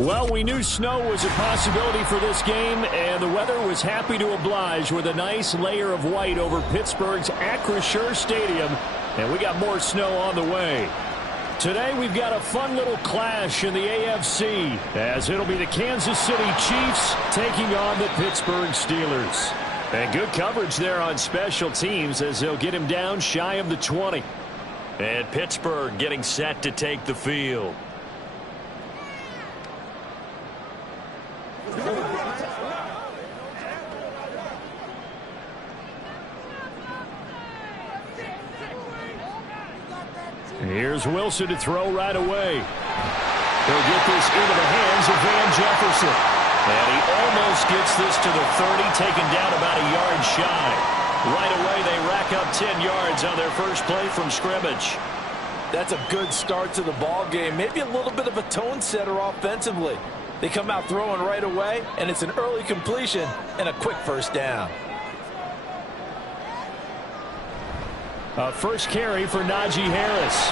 Well, we knew snow was a possibility for this game, and the weather was happy to oblige with a nice layer of white over Pittsburgh's Acrisure Stadium, and we got more snow on the way. Today, we've got a fun little clash in the AFC, as it'll be the Kansas City Chiefs taking on the Pittsburgh Steelers. And good coverage there on special teams as they'll get him down shy of the 20. And Pittsburgh getting set to take the field. Here's Wilson to throw right away. He'll get this into the hands of Van Jefferson. And he almost gets this to the 30, taken down about a yard shy. Right away, they rack up 10 yards on their first play from scrimmage. That's a good start to the ball game. Maybe a little bit of a tone setter offensively. They come out throwing right away, and it's an early completion and a quick first down. A first carry for Najee Harris.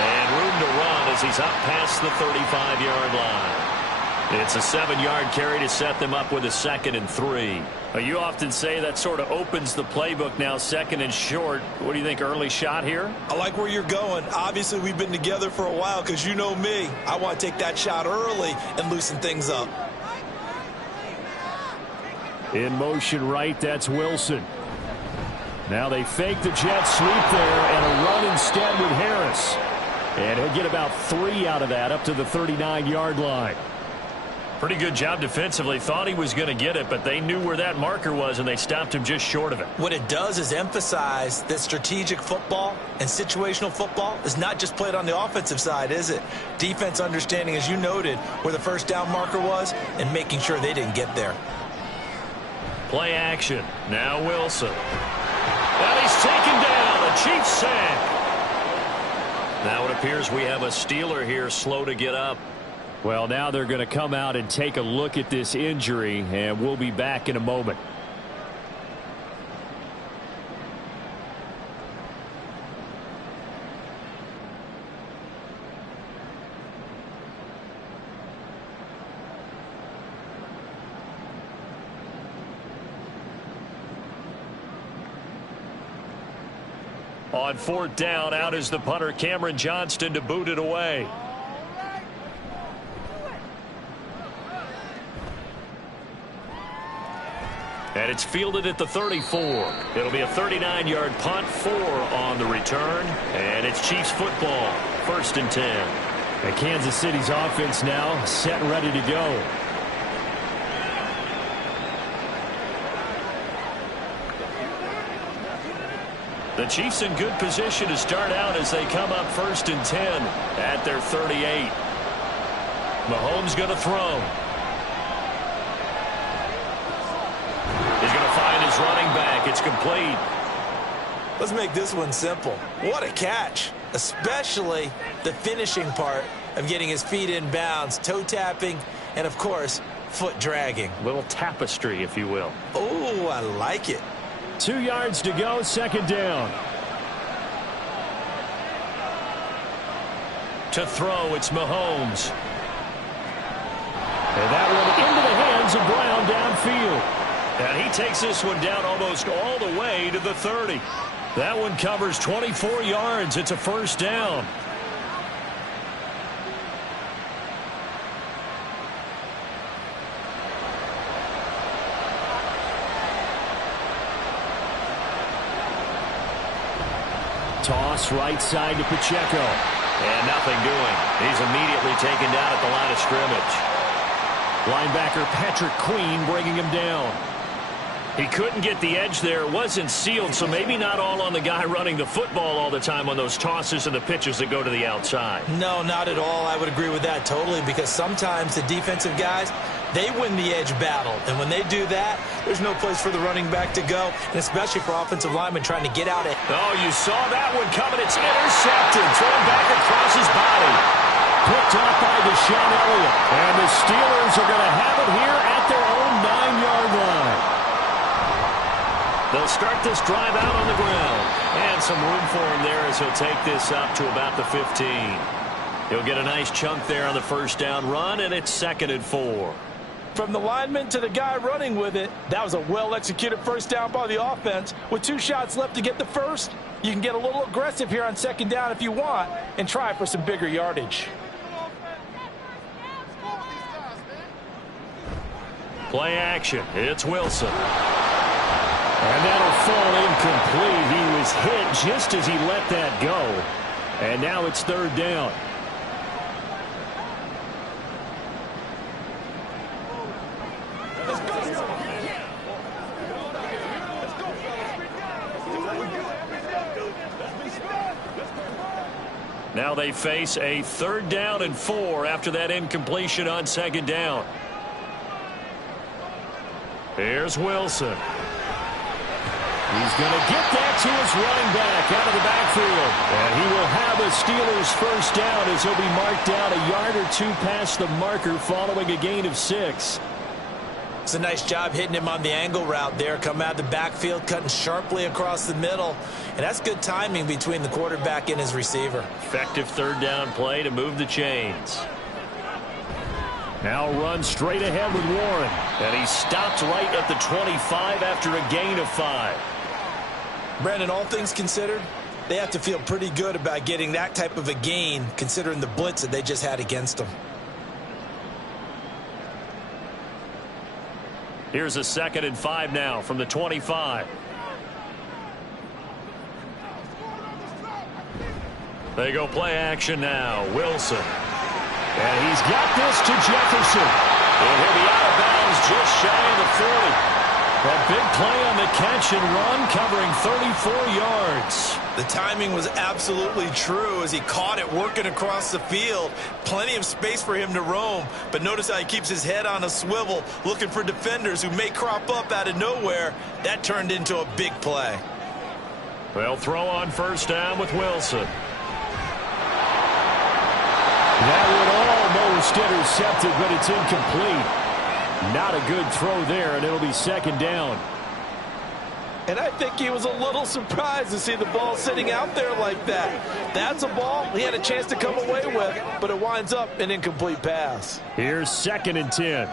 And room to run as he's up past the 35-yard line. It's a 7-yard carry to set them up with a 2nd and 3. You often say that sort of opens the playbook now, 2nd and short. What do you think, early shot here? I like where you're going. Obviously, we've been together for a while because you know me. I want to take that shot early and loosen things up. In motion right, that's Wilson. Now they fake the jet sweep there and a run instead with Harris. And he'll get about 3 out of that up to the 39-yard line. Pretty good job defensively. Thought he was going to get it, but they knew where that marker was, and they stopped him just short of it. What it does is emphasize that strategic football and situational football is not just played on the offensive side, is it? Defense understanding, as you noted, where the first down marker was and making sure they didn't get there. Play action. Now Wilson. Well, he's taken down. A Chiefs sack. Now it appears we have a Steeler here slow to get up. Well, now they're going to come out and take a look at this injury, and we'll be back in a moment. On 4th down, out is the punter, Cameron Johnston, to boot it away. And it's fielded at the 34. It'll be a 39-yard punt, 4 on the return. And it's Chiefs football, 1st and 10. And Kansas City's offense now set and ready to go. The Chiefs in good position to start out as they come up 1st and 10 at their 38. Mahomes going to throw. He's going to find his running back. It's complete. Let's make this one simple. What a catch, especially the finishing part of getting his feet in bounds, toe tapping, and, of course, foot dragging. Little tapestry, if you will. Oh, I like it. 2 yards to go, 2nd down. To throw, it's Mahomes. And that one into the hands of Brown downfield. And he takes this one down almost all the way to the 30. That one covers 24 yards. It's a 1st down. Toss right side to Pacheco. And nothing doing. He's immediately taken down at the line of scrimmage. Linebacker Patrick Queen bringing him down. He couldn't get the edge there. Wasn't sealed, so maybe not all on the guy running the football all the time on those tosses and the pitches that go to the outside. No, not at all. I would agree with that totally, because sometimes the defensive guys, they win the edge battle. And when they do that, there's no place for the running back to go, and especially for offensive linemen trying to get out it. Oh, you saw that one coming. It's intercepted. Thrown back across his body. Picked off by Deshaun Elliott. And the Steelers are going to have it here at their own 9-yard line. They'll start this drive out on the ground. And some room for him there as he'll take this up to about the 15. He'll get a nice chunk there on the first down run, and it's 2nd and 4. From the lineman to the guy running with it, that was a well-executed first down by the offense. With 2 shots left to get the first, you can get a little aggressive here on 2nd down if you want and try for some bigger yardage. Play action. It's Wilson. And that'll fall incomplete. He was hit just as he let that go. And now it's 3rd down. Now they face a 3rd down and 4 after that incompletion on 2nd down. Here's Wilson. He's going to get that to his running back out of the backfield. And he will have a Steelers first down as he'll be marked down a yard or 2 past the marker following a gain of 6. It's a nice job hitting him on the angle route there. Come out of the backfield, cutting sharply across the middle. And that's good timing between the quarterback and his receiver. Effective 3rd down play to move the chains. Now run straight ahead with Warren. And he stopped right at the 25 after a gain of 5. Brandon, all things considered, they have to feel pretty good about getting that type of a gain considering the blitz that they just had against them. Here's a 2nd and 5 now from the 25. They go play action now. Wilson. And he's got this to Jefferson. And he'll be out of bounds just shy of the 40. A big play on the catch and run covering 34 yards. The timing was absolutely true as he caught it working across the field. Plenty of space for him to roam. But notice how he keeps his head on a swivel looking for defenders who may crop up out of nowhere. That turned into a big play. They'll throw on first down with Wilson. That would almost intercepted, but it's incomplete. Not a good throw there, and it'll be 2nd down. And I think he was a little surprised to see the ball sitting out there like that. That's a ball he had a chance to come away with, but it winds up an incomplete pass. Here's 2nd and 10.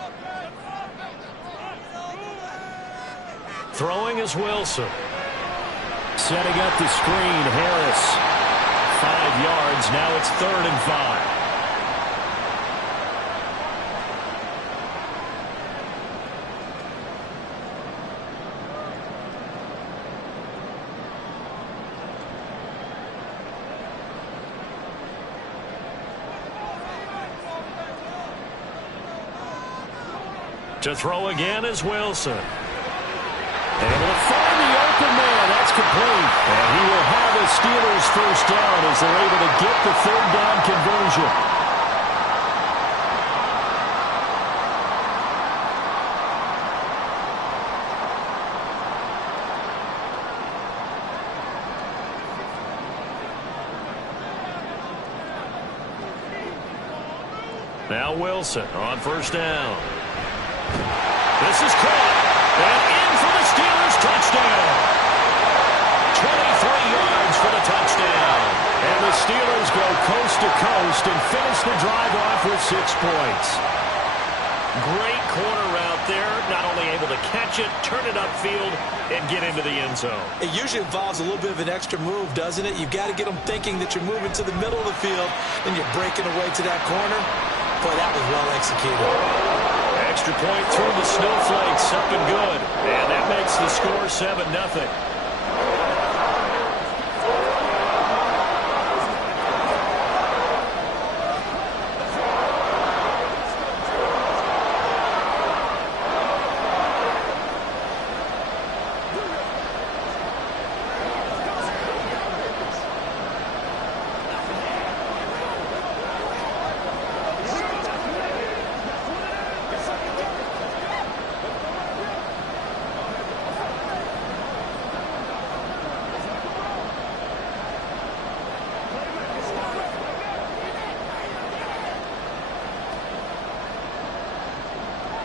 Throwing is Wilson. Setting up the screen, Harris. 5 yards, now it's 3rd and 5. To throw again is Wilson. Able to find the open man. That's complete. And he will have a Steelers first down as they're able to get the 3rd down conversion. Now Wilson on first down. This is caught. And in for the Steelers touchdown. 23 yards for the touchdown. And the Steelers go coast to coast and finish the drive off with 6 points. Great corner route there. Not only able to catch it, turn it upfield, and get into the end zone. It usually involves a little bit of an extra move, doesn't it? You've got to get them thinking that you're moving to the middle of the field and you're breaking away to that corner. Boy, that was well executed. Extra point through the snowflakes, up and good. And that makes the score 7-0.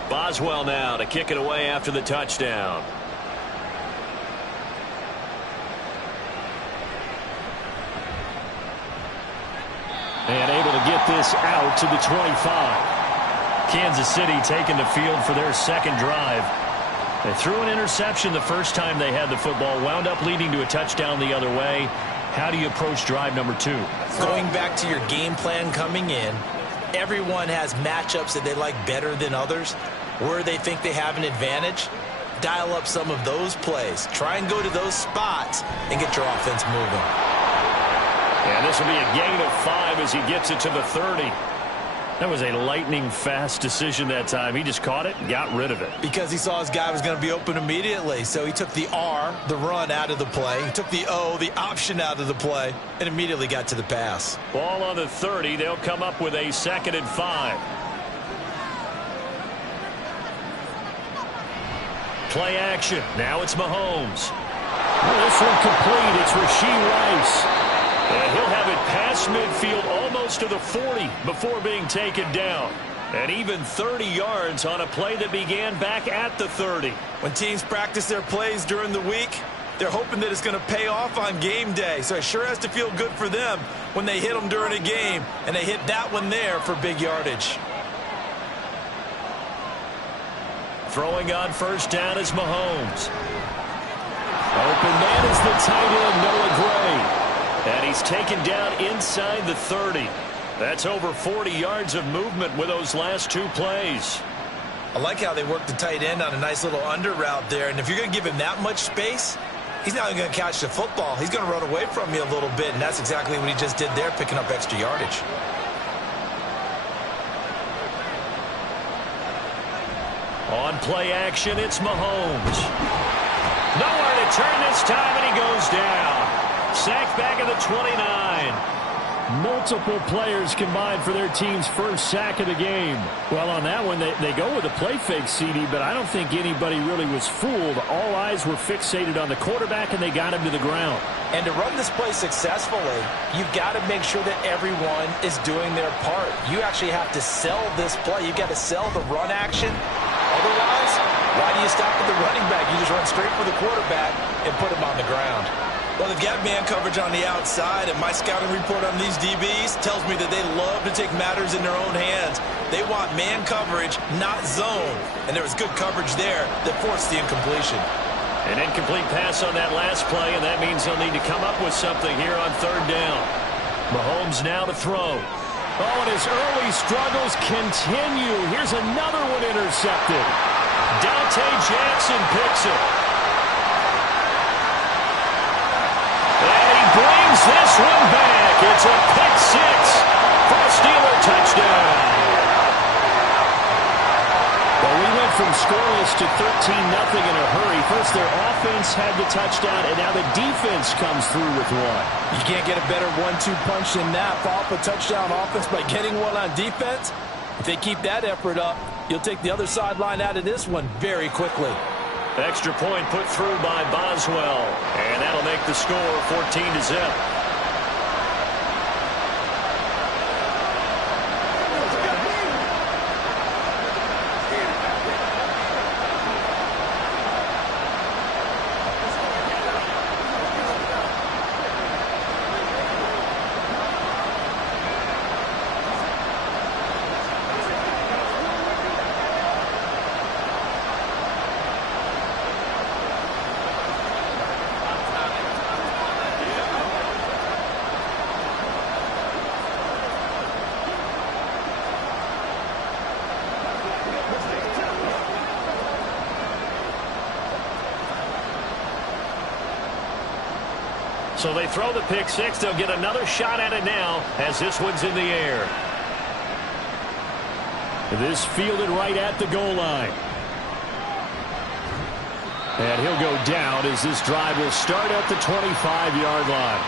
Boswell now to kick it away after the touchdown. And able to to get this out to the 25. Kansas City taking the field for their second drive. They threw an interception the first time they had the football, wound up leading to a touchdown the other way. How do you approach drive number 2? Going back to your game plan coming in, everyone has matchups that they like better than others, where they think they have an advantage. Dial up some of those plays. Try and go to those spots and get your offense moving. And this will be a gain of 5 as he gets it to the 30. That was a lightning-fast decision that time. He just caught it and got rid of it. Because he saw his guy was going to be open immediately. So he took the R, the run, out of the play. He took the O, the option, out of the play, and immediately got to the pass. Ball on the 30. They'll come up with a 2nd and 5. Play action. Now it's Mahomes. This one complete. It's Rashee Rice. And he'll have it past midfield almost to the 40 before being taken down. And even 30 yards on a play that began back at the 30. When teams practice their plays during the week, they're hoping that it's going to pay off on game day. So it sure has to feel good for them when they hit them during a game. And they hit that one there for big yardage. Throwing on first down is Mahomes. Open man is the tight end, Noah Gray. And he's taken down inside the 30. That's over 40 yards of movement with those last 2 plays. I like how they work the tight end on a nice little under route there. And if you're going to give him that much space, he's not going to catch the football. He's going to run away from you a little bit. And that's exactly what he just did there, picking up extra yardage. On play action, it's Mahomes. Nowhere to turn this time, and he goes down. Sacked back at the 29. Multiple players combined for their team's first sack of the game. Well, on that one, they go with a play fake, CD, but I don't think anybody really was fooled. All eyes were fixated on the quarterback, and they got him to the ground. And to run this play successfully, you've got to make sure that everyone is doing their part. You actually have to sell this play. You've got to sell the run action. Otherwise, why do you stop at the running back? You just run straight for the quarterback and put him on the ground. Well, they've got man coverage on the outside, and my scouting report on these DBs tells me that they love to take matters in their own hands. They want man coverage, not zone. And there was good coverage there that forced the incompletion. An incomplete pass on that last play, and that means they'll need to come up with something here on 3rd down. Mahomes now to throw. Oh, and his early struggles continue. Here's another one intercepted. Dante Jackson picks it. Brings this one back. It's a pick 6 for a Steeler touchdown. Well, we went from scoreless to 13-0 in a hurry. First, their offense had the touchdown, and now the defense comes through with one. You can't get a better 1-2 punch than that. Follow up a touchdown offense by getting one on defense. If they keep that effort up, you'll take the other sideline out of this one very quickly. Extra point put through by Boswell, and that'll make the score 14-0. So they throw the pick 6. They'll get another shot at it now as this one's in the air. This fielded right at the goal line. And he'll go down as this drive will start at the 25-yard line.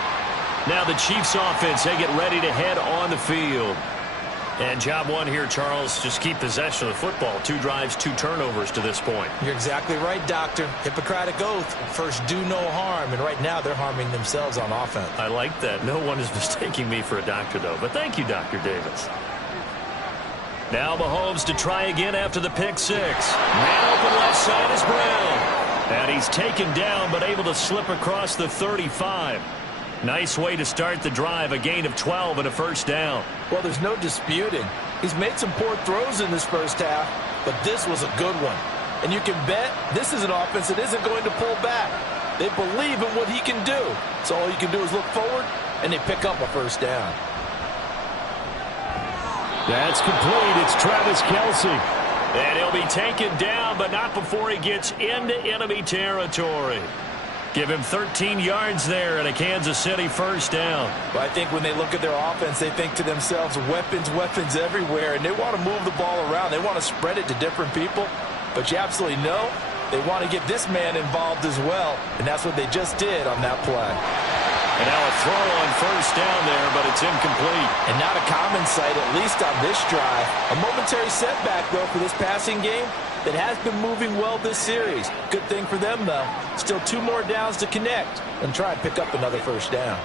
Now the Chiefs offense, they get ready to head on the field. And job one here, Charles, just keep possession of the football. 2 drives, 2 turnovers to this point. You're exactly right, Doctor. Hippocratic oath. First, do no harm. And right now, they're harming themselves on offense. I like that. No one is mistaking me for a doctor, though. But thank you, Dr. Davis. Now Mahomes to try again after the pick 6. Man open left side is Brown. And he's taken down, but able to slip across the 35. Nice way to start the drive, a gain of 12 and a first down. Well, there's no disputing. He's made some poor throws in this first half, but this was a good one. And you can bet this is an offense that isn't going to pull back. They believe in what he can do. So all you can do is look forward, and they pick up a first down. That's complete. It's Travis Kelce. And he'll be taken down, but not before he gets into enemy territory. Give him 13 yards there and a Kansas City first down. But I think when they look at their offense, they think to themselves, weapons, weapons everywhere. And they want to move the ball around. They want to spread it to different people. But you absolutely know they want to get this man involved as well. And that's what they just did on that play. And now a throw on first down there, but it's incomplete. And not a common sight, at least on this drive. A momentary setback, though, for this passing game that has been moving well this series. Good thing for them, though. Still 2 more downs to connect and try and pick up another first down.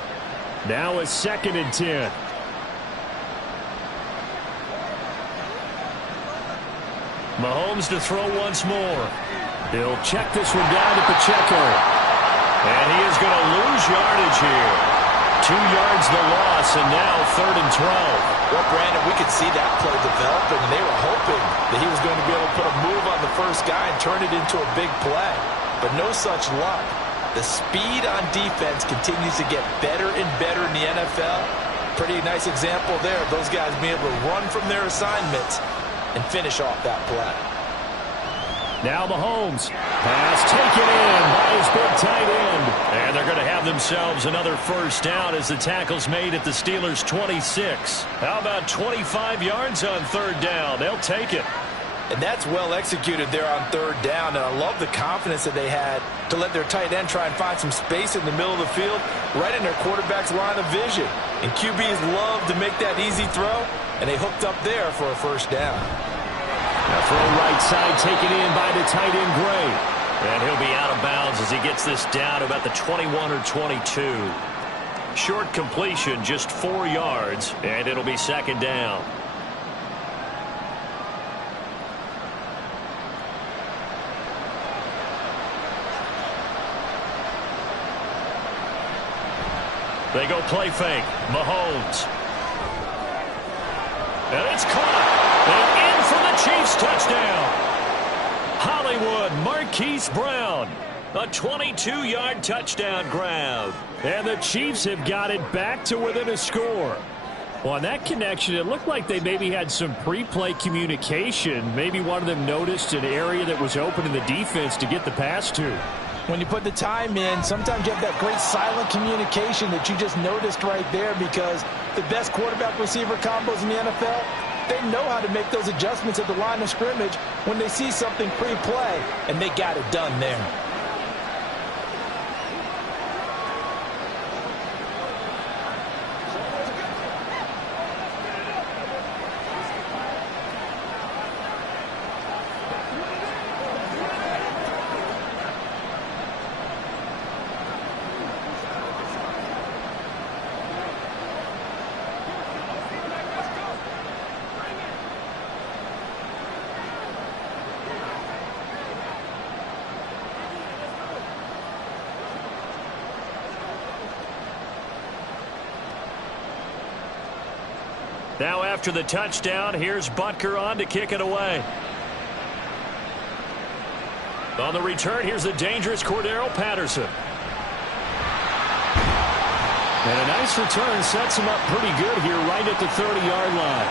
Now a 2nd and 10. Mahomes to throw once more. He'll check this one down to Pacheco. And he is going to lose yardage here. 2 yards the loss, and now 3rd and 12. Well, Brandon, we could see that play developing, and they were hoping that he was going to be able to put a move on the first guy and turn it into a big play. But no such luck. The speed on defense continues to get better and better in the NFL. Pretty nice example there of those guys being able to run from their assignments and finish off that play. Now Mahomes. Pass taken in by his big tight end. And they're going to have themselves another first down as the tackle's made at the Steelers' 26. How about 25 yards on 3rd down? They'll take it. And that's well executed there on 3rd down. And I love the confidence that they had to let their tight end try and find some space in the middle of the field, right in their quarterback's line of vision. And QBs love to make that easy throw, and they hooked up there for a first down. Now throw right side taken in by the tight end Gray. And he'll be out of bounds as he gets this down to about the 21 or 22. Short completion, just 4 yards, and it'll be 2nd down. They go play fake. Mahomes. And it's caught. And in for the Chiefs touchdown. Hollywood Marquise Brown. A 22-yard touchdown grab. And the Chiefs have got it back to within a score. Well, on that connection, it looked like they maybe had some pre-play communication. Maybe one of them noticed an area that was open in the defense to get the pass to. When you put the time in, sometimes you have that great silent communication that you just noticed right there, because the best quarterback-receiver combos in the NFL, they know how to make those adjustments at the line of scrimmage when they see something pre-play, and they got it done there. Now after the touchdown, here's Butker on to kick it away. On the return, here's the dangerous Cordero Patterson. And a nice return sets him up pretty good here right at the 30-yard line.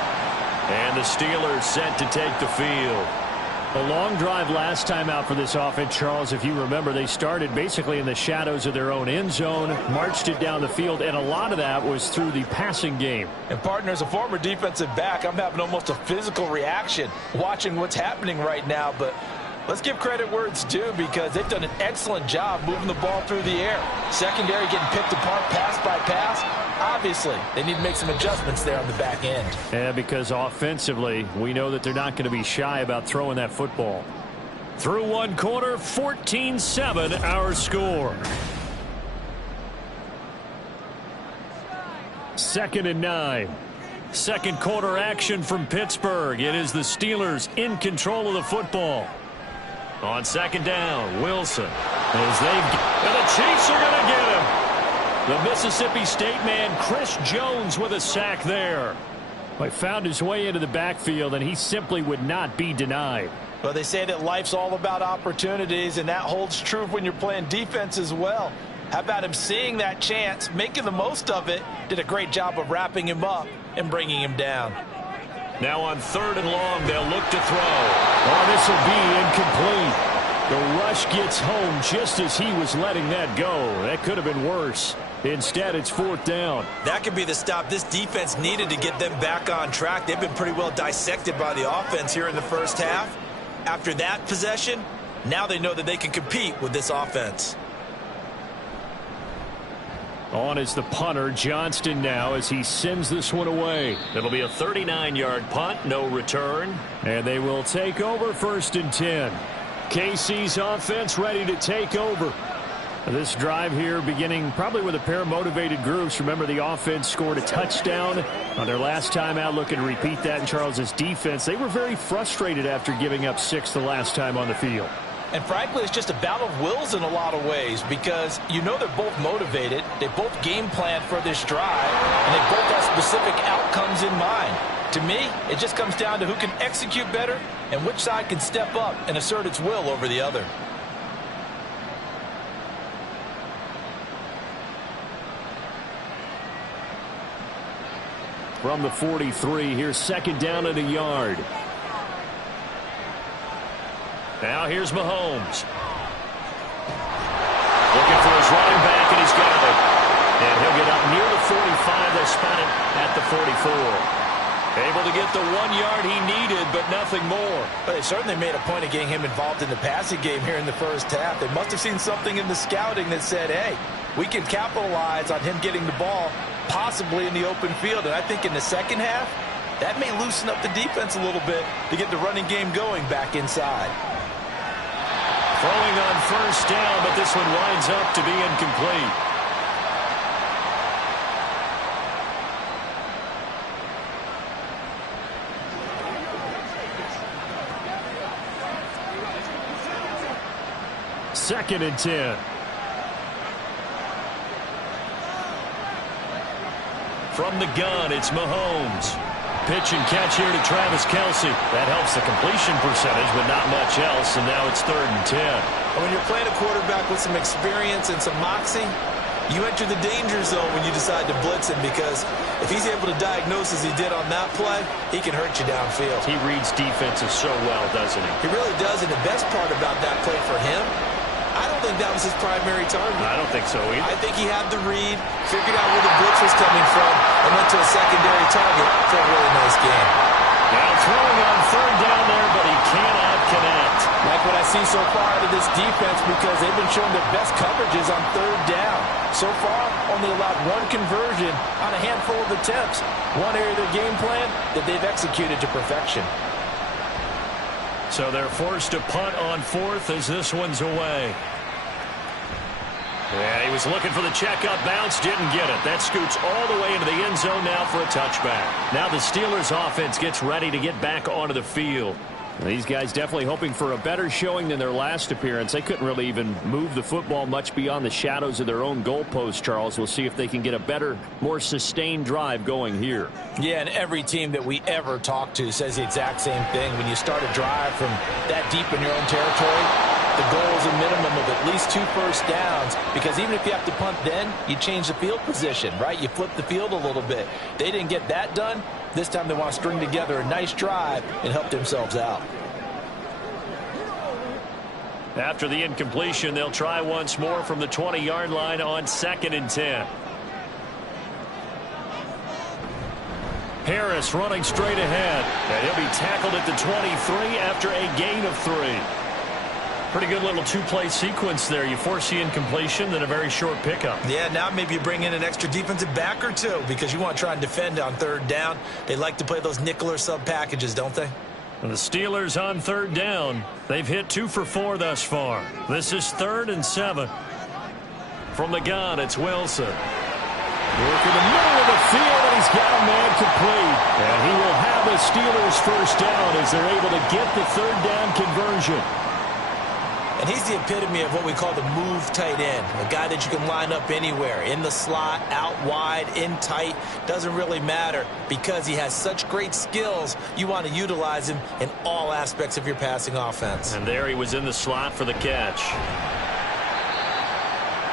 And the Steelers set to take the field. A long drive last time out for this offense, Charles. If you remember, they started basically in the shadows of their own end zone, marched it down the field, and a lot of that was through the passing game. And, partner, as a former defensive back, I'm having almost a physical reaction watching what's happening right now. But let's give credit where it's due, because they've done an excellent job moving the ball through the air. Secondary getting picked apart pass by pass. Obviously, they need to make some adjustments there on the back end. Yeah, because offensively, we know that they're not going to be shy about throwing that football. Through one quarter, 14-7 our score. 2nd and 9. Second quarter action from Pittsburgh. It is the Steelers in control of the football. On 2nd down, Wilson. And the Chiefs are going to get him. The Mississippi State man, Chris Jones, with a sack there. He found his way into the backfield, and he simply would not be denied. Well, they say that life's all about opportunities, and that holds true when you're playing defense as well. How about him seeing that chance, making the most of it, did a great job of wrapping him up and bringing him down. Now on 3rd and long, they'll look to throw. Oh, this will be incomplete. The rush gets home just as he was letting that go. That could have been worse. Instead, it's 4th down. That could be the stop this defense needed to get them back on track. They've been pretty well dissected by the offense here in the first half. After that possession, now they know that they can compete with this offense. On is the punter, Johnston, now as he sends this one away. It'll be a 39-yard punt, no return. And they will take over 1st and 10. KC's offense ready to take over. This drive here beginning probably with a pair of motivated groups. Remember, the offense scored a touchdown on their last time out. Looking to repeat that in Charles's defense. They were very frustrated after giving up 6 the last time on the field. And frankly, it's just a battle of wills in a lot of ways because you know they're both motivated. They both game planned for this drive, and they both have specific outcomes in mind. To me, it just comes down to who can execute better and which side can step up and assert its will over the other. From the 43, here's 2nd down and a yard. Now here's Mahomes. Looking for his running back, and he's got it. And he'll get up near the 45. They'll spot it at the 44. Able to get the 1 yard he needed, but nothing more. But they certainly made a point of getting him involved in the passing game here in the first half. They must have seen something in the scouting that said, hey, we can capitalize on him getting the ball possibly in the open field. And I think in the second half, that may loosen up the defense a little bit to get the running game going back inside. Throwing on 1st down, but this one winds up to be incomplete. Second and 10. From the gun, it's Mahomes. Pitch and catch here to Travis Kelce. That helps the completion percentage, but not much else, and now it's 3rd and 10. When you're playing a quarterback with some experience and some moxie, you enter the danger zone when you decide to blitz him because if he's able to diagnose as he did on that play, he can hurt you downfield. He reads defenses so well, doesn't he? He really does, and the best part about that play for him, I don't think that was his primary target. I don't think so either. I think he had the read, figured out where the blitz was coming from, and went to a secondary target for a really nice game. Now throwing on 3rd down there, but he cannot connect. Like what I see so far out of this defense because they've been showing their best coverages on 3rd down. So far, only allowed 1 conversion on a handful of attempts. One area of their game plan that they've executed to perfection. So they're forced to punt on 4th as this one's away. Yeah, he was looking for the check-up bounce, didn't get it. That scoots all the way into the end zone now for a touchback. Now the Steelers offense gets ready to get back onto the field. These guys definitely hoping for a better showing than their last appearance. They couldn't really even move the football much beyond the shadows of their own goalpost, Charles. We'll see if they can get a better, more sustained drive going here. Yeah, and every team that we ever talk to says the exact same thing. When you start a drive from that deep in your own territory, the goal is a minimum of at least 2 first downs because even if you have to punt then, you change the field position, right? You flip the field a little bit. They didn't get that done. This time they want to string together a nice drive and help themselves out. After the incompletion, they'll try once more from the 20-yard line on 2nd and 10. Harris running straight ahead. And he'll be tackled at the 23 after a gain of 3. Pretty good little 2-play sequence there. You force the incompletion, then a very short pickup. Yeah, now maybe you bring in an extra defensive back or 2 because you want to try and defend on 3rd down. They like to play those nickel or sub packages, don't they? And the Steelers on 3rd down. They've hit 2 for 4 thus far. This is 3rd and 7. From the gun, it's Wilson. Work in the middle of the field, and he's got a man complete. And he will have the Steelers first down as they're able to get the 3rd down conversion. And he's the epitome of what we call the move tight end, a guy that you can line up anywhere, in the slot, out wide, in tight, doesn't really matter because he has such great skills. You want to utilize him in all aspects of your passing offense. And there he was in the slot for the catch.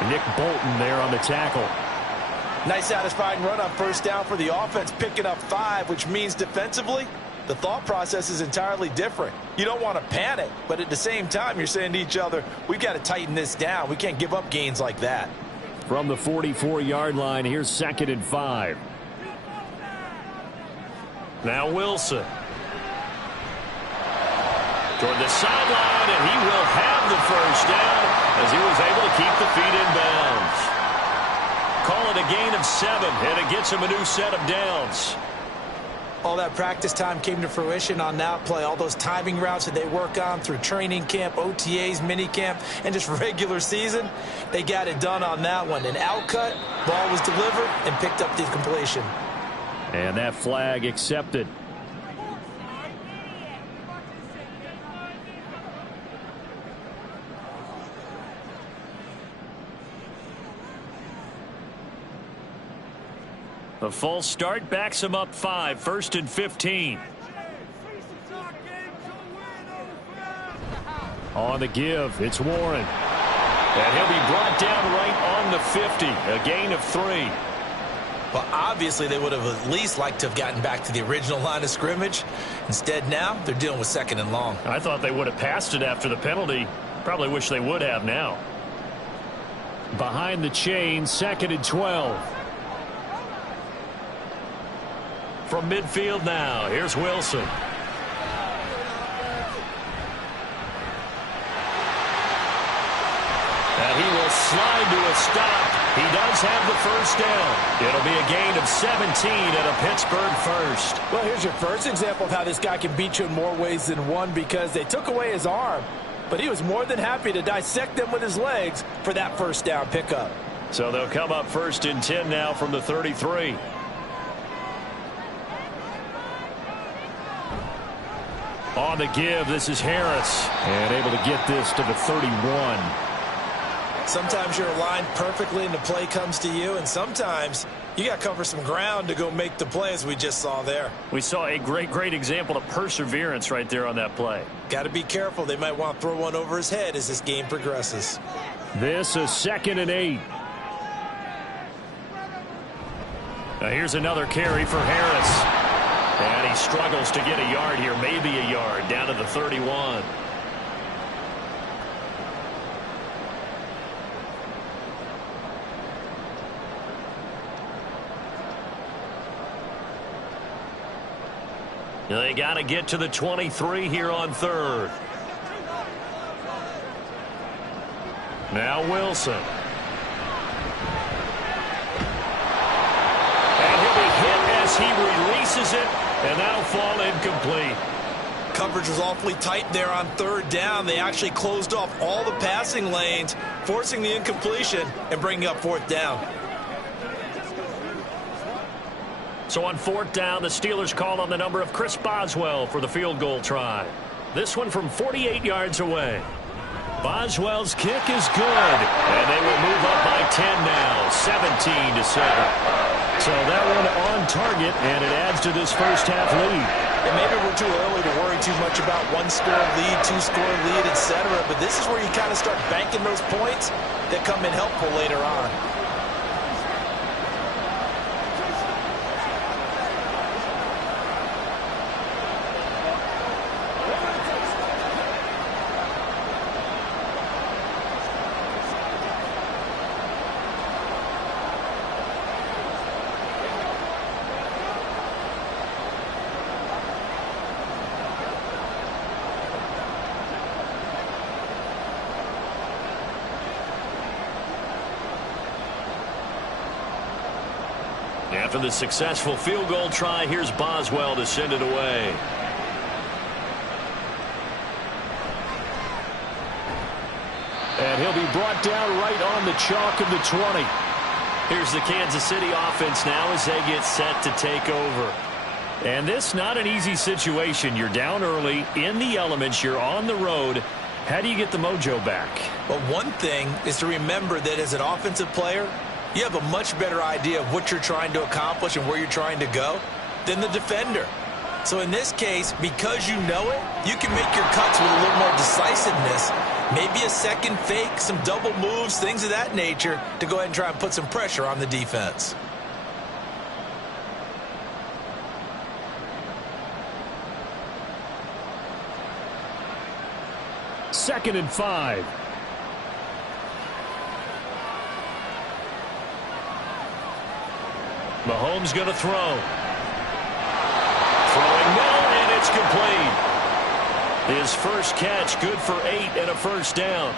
Nick Bolton there on the tackle. Nice satisfying run on first down for the offense, picking up 5, which means defensively, the thought process is entirely different. You don't want to panic, but at the same time, you're saying to each other, we've got to tighten this down. We can't give up gains like that. From the 44-yard line, here's 2nd and 5. Now Wilson. Toward the sideline, and he will have the first down as he was able to keep the feet in bounds. Call it a gain of 7, and it gets him a new set of downs. All that practice time came to fruition on that play. All those timing routes that they work on through training camp, OTAs, minicamp, and just regular season, they got it done on that one. An outcut, ball was delivered, and picked up the completion. And that flag accepted. The false start backs him up 5, 1st and 15. On the give, it's Warren. And he'll be brought down right on the 50, a gain of 3. Well, obviously, they would have at least liked to have gotten back to the original line of scrimmage. Instead, now, they're dealing with 2nd and long. I thought they would have passed it after the penalty. Probably wish they would have now. Behind the chain, 2nd and 12. From midfield now, here's Wilson. And he will slide to a stop. He does have the first down. It'll be a gain of 17 at a Pittsburgh first. Well, here's your first example of how this guy can beat you in more ways than one, because they took away his arm, but he was more than happy to dissect them with his legs for that first down pickup. So they'll come up 1st and 10 now from the 33. On the give, this is Harris. And able to get this to the 31. Sometimes you're aligned perfectly and the play comes to you, and sometimes you got to cover some ground to go make the play, as we just saw there. We saw a great example of perseverance right there on that play. Got to be careful. They might want to throw one over his head as this game progresses. This is 2nd and 8. Now here's another carry for Harris. And he struggles to get a yard here, maybe a yard, down to the 31. They got to get to the 23 here on 3rd. Now Wilson. And he'll be hit as he releases it, and that'll fall incomplete. Coverage was awfully tight there on 3rd down. They actually closed off all the passing lanes, forcing the incompletion and bringing up 4th down. So on 4th down, the Steelers call on the number of Chris Boswell for the field goal try. This one from 48 yards away. Boswell's kick is good, and they will move up by 10 now, 17-7. So that one on target, and it adds to this first half lead. And maybe we're too early to worry too much about 1-score lead, 2-score lead, etc. But this is where you kind of start banking those points that come in helpful later on. After the successful field goal try, here's Boswell to send it away. And he'll be brought down right on the chalk of the 20. Here's the Kansas City offense now as they get set to take over. And this not an easy situation. You're down early in the elements. You're on the road. How do you get the mojo back? Well, one thing is to remember that as an offensive player, you have a much better idea of what you're trying to accomplish and where you're trying to go than the defender. So in this case, because you know it, you can make your cuts with a little more decisiveness, maybe a second fake, some double moves, things of that nature, to go ahead and try and put some pressure on the defense. Second and 5. Mahomes going to throw. Throwing no, and it's complete. His first catch, good for 8 and a first down.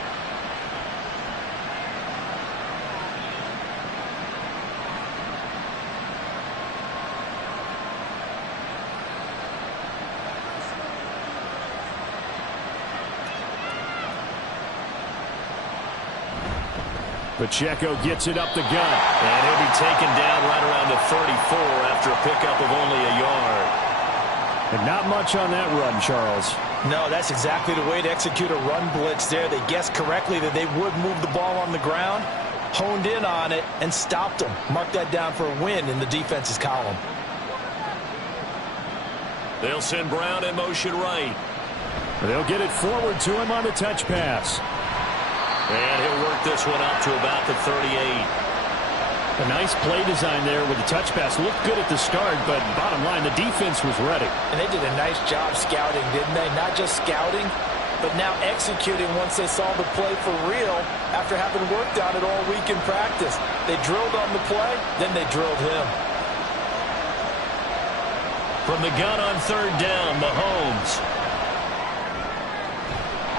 Pacheco gets it up the gut. And he'll be taken down right around the 34 after a pickup of only a yard. And not much on that run, Charles. No, that's exactly the way to execute a run blitz there. They guessed correctly that they would move the ball on the ground, honed in on it, and stopped them. Mark that down for a win in the defense's column. They'll send Brown in motion right. They'll get it forward to him on the touch pass. And he'll work this one up to about the 38. A nice play design there with the touch pass. Looked good at the start, but bottom line, the defense was ready. And they did a nice job scouting, didn't they? Not just scouting, but now executing once they saw the play for real after having worked on it all week in practice. They drilled on the play, then they drilled him. From the gun on third down, Mahomes.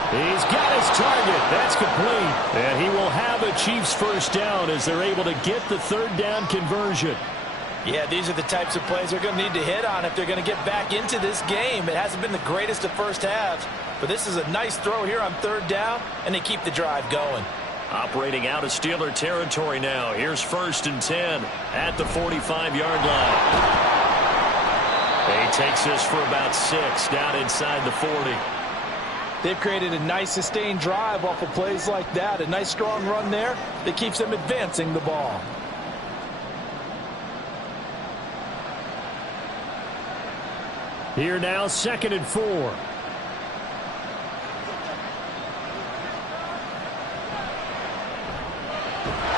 He's got his target. That's complete. And he will have a Chiefs first down as they're able to get the third down conversion. Yeah, these are the types of plays they're going to need to hit on if they're going to get back into this game. It hasn't been the greatest of first halves, but this is a nice throw here on third down, and they keep the drive going. Operating out of Steeler territory now. Here's 1st and 10 at the 45-yard line. He takes this for about 6 down inside the 40. They've created a nice sustained drive off of plays like that. A nice strong run there that keeps them advancing the ball. Here now, 2nd and 4.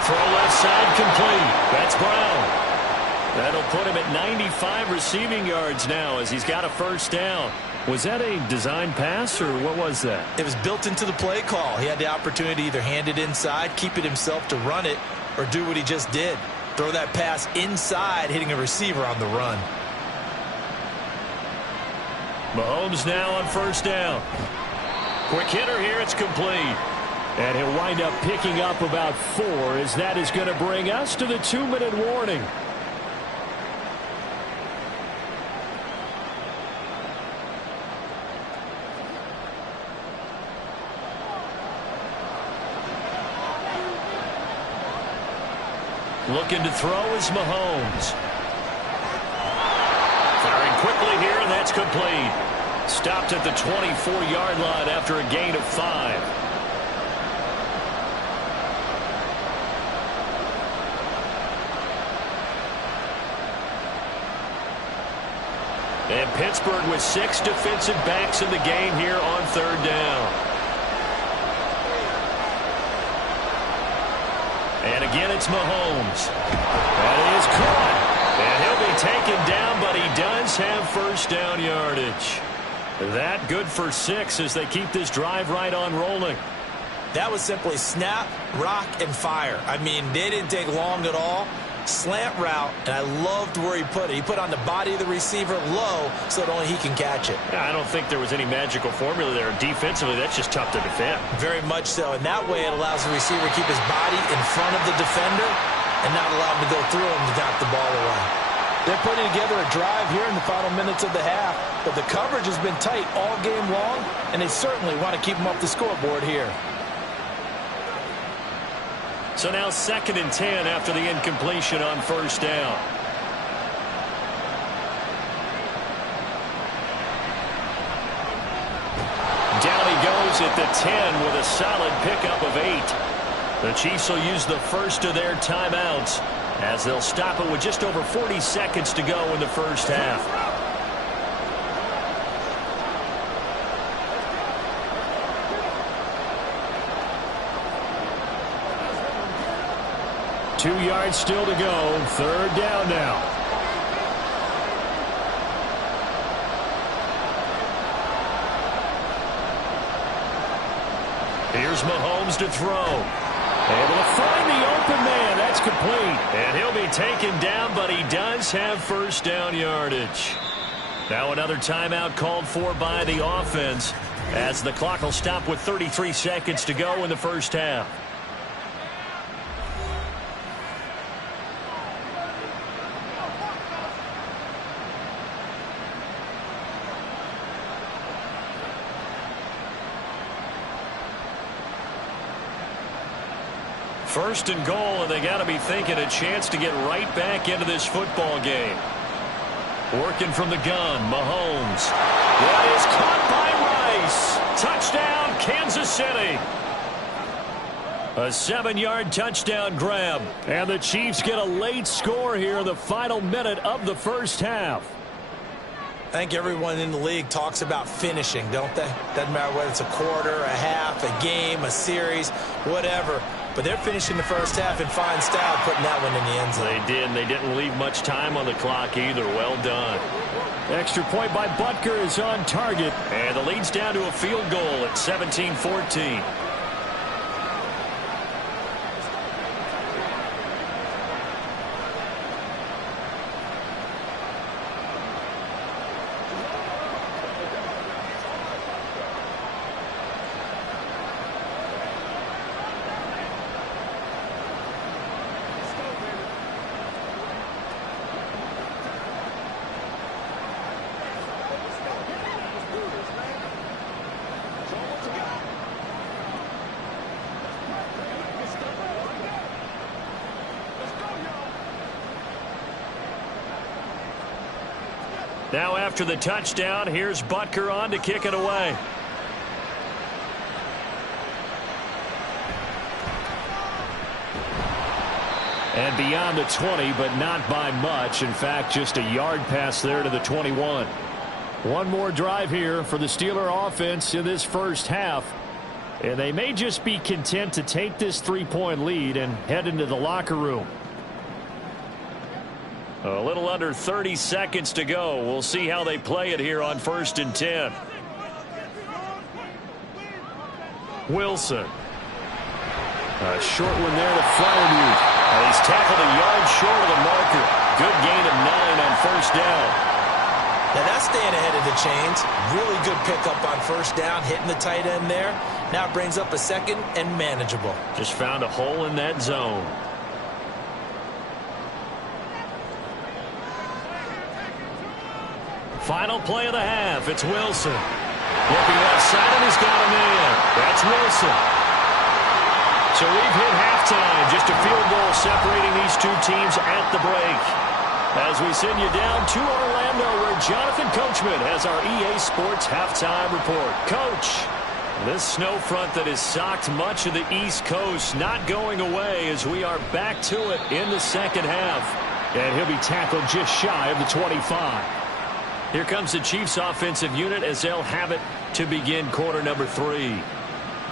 Throw left side complete. That's Brown. That'll put him at 95 receiving yards now as he's got a first down. Was that a design pass, or what was that? It was built into the play call. He had the opportunity to either hand it inside, keep it himself to run it, or do what he just did. Throw that pass inside, hitting a receiver on the run. Mahomes now on first down. Quick hitter here. It's complete. And he'll wind up picking up about 4 as that is going to bring us to the 2-minute warning. Looking to throw is Mahomes. Firing quickly here, and that's complete. Stopped at the 24-yard line after a gain of 5. And Pittsburgh with 6 defensive backs in the game here on third down. And again, it's Mahomes. That is caught. And he'll be taken down, but he does have first down yardage. That good for 6 as they keep this drive right on rolling. That was simply snap, rock, and fire. I mean, they didn't take long at all. Slant route, and I loved where he put it. He put on the body of the receiver low so that only he can catch it. I don't think there was any magical formula there. Defensively, that's just tough to defend. Very much so. And that way it allows the receiver to keep his body in front of the defender and not allow him to go through him to knock the ball away. They're putting together a drive here in the final minutes of the half, but the coverage has been tight all game long, and they certainly want to keep them up the scoreboard here. So now 2nd and 10 after the incompletion on first down. Down he goes makes it to 10 with a solid pickup of 8. The Chiefs will use the first of their timeouts as they'll stop it with just over 40 seconds to go in the first half. Two yards still to go. Third down now. Here's Mahomes to throw. Able to find the open man. That's complete. And he'll be taken down, but he does have first down yardage. Now another timeout called for by the offense as the clock will stop with 33 seconds to go in the first half. First and goal, and they got to be thinking a chance to get right back into this football game. Working from the gun, Mahomes. That is caught by Rice. Touchdown, Kansas City. A 7-yard touchdown grab. And the Chiefs get a late score here in the final minute of the first half. I think everyone in the league talks about finishing, don't they? Doesn't matter whether it's a quarter, a half, a game, a series, whatever. But they're finishing the first half in fine style, putting that one in the end zone. They did, and they didn't leave much time on the clock either. Well done. Extra point by Butker is on target. And the lead's down to a field goal at 17-14. Now after the touchdown, here's Butker on to kick it away. And beyond the 20, but not by much. In fact, just a yard pass there to the 21. One more drive here for the Steeler offense in this first half. And they may just be content to take this 3-point lead and head into the locker room. A little under 30 seconds to go. We'll see how they play it here on 1st and 10. Wilson. A short one there to Freiermuth. And he's tackled a yard short of the marker. Good gain of 9 on first down. Now that's staying ahead of the chains. Really good pickup on first down, hitting the tight end there. Now it brings up a second and manageable. Just found a hole in that zone. Final play of the half. It's Wilson. Looking left side, and he's got a man. That's Wilson. So we've hit halftime. Just a field goal separating these two teams at the break. As we send you down to Orlando, where Jonathan Coachman has our EA Sports halftime report. Coach, this snow front that has socked much of the East Coast not going away as we are back to it in the second half. And he'll be tackled just shy of the 25. Here comes the Chiefs offensive unit as they'll have it to begin quarter number 3.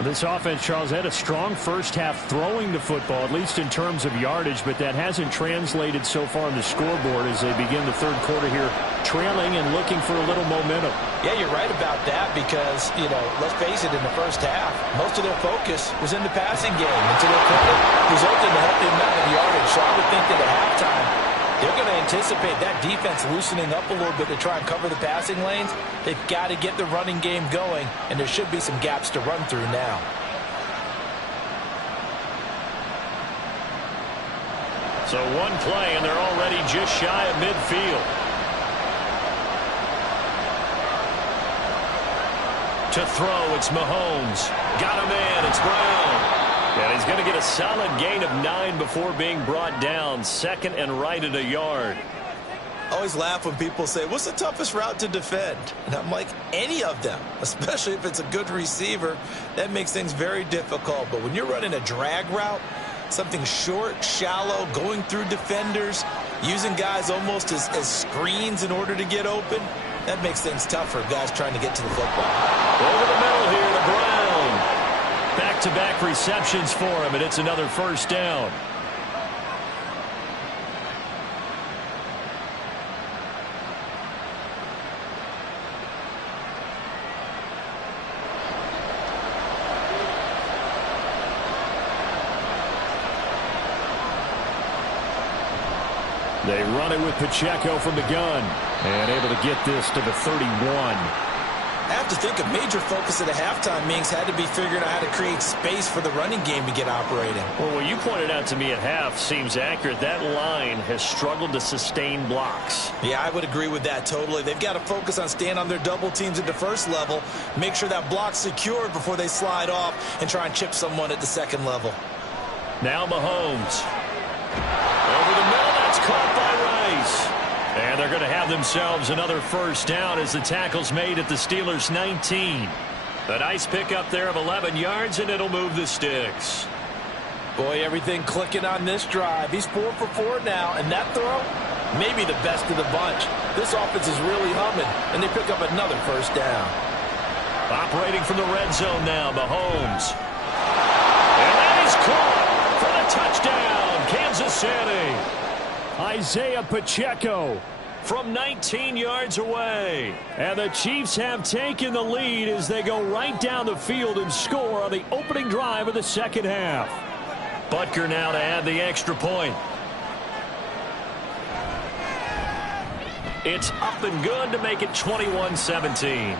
This offense, Charles, had a strong first half throwing the football, at least in terms of yardage, but that hasn't translated so far on the scoreboard as they begin the third quarter here, trailing and looking for a little momentum. Yeah, you're right about that because, you know, let's face it, in the first half, most of their focus was in the passing game. And to their credit, resulted in a healthy amount of yardage. So I would think that at halftime, they're going to anticipate that defense loosening up a little bit to try and cover the passing lanes. They've got to get the running game going, and there should be some gaps to run through now. So one play, and they're already just shy of midfield. To throw, it's Mahomes. Got a man, it's Brown. And he's going to get a solid gain of 9 before being brought down. Second and right at a yard. I always laugh when people say, what's the toughest route to defend? And I'm like, any of them, especially if it's a good receiver. That makes things very difficult. But when you're running a drag route, something short, shallow, going through defenders, using guys almost as screens in order to get open, that makes things tough for guys trying to get to the football. Over the middle here to Brown. Back-to-back receptions for him, and it's another first down. They run it with Pacheco from the gun and able to get this to the 31. I have to think a major focus at a halftime, Minks, had to be figuring out how to create space for the running game to get operating. Well, what you pointed out to me at half seems accurate. That line has struggled to sustain blocks. Yeah, I would agree with that totally. They've got to focus on staying on their double teams at the first level, make sure that block's secured before they slide off and try and chip someone at the second level. Now Mahomes. Over the middle, that's caught by Rice. And they're going to have themselves another first down as the tackle's made at the Steelers' 19. A nice pickup there of 11 yards, and it'll move the sticks. Boy, everything clicking on this drive. He's 4 for 4 now, and that throw, maybe the best of the bunch. This offense is really humming, and they pick up another first down. Operating from the red zone now, Mahomes. And that is caught for the touchdown, Kansas City. Isaiah Pacheco from 19 yards away. And the Chiefs have taken the lead as they go right down the field and score on the opening drive of the second half. Butker now to add the extra point. It's up and good to make it 21-17.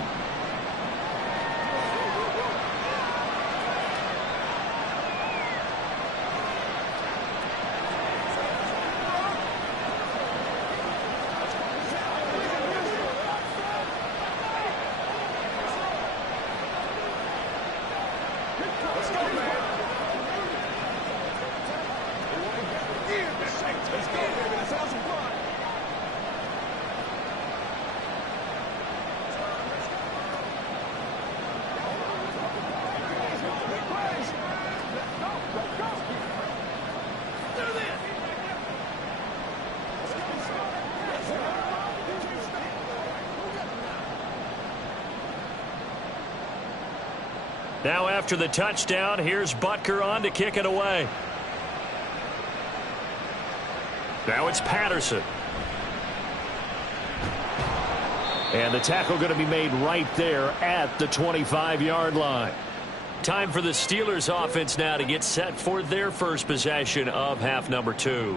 Now after the touchdown, here's Butker on to kick it away. Now it's Patterson. And the tackle going to be made right there at the 25-yard line. Time for the Steelers offense now to get set for their first possession of half number 2.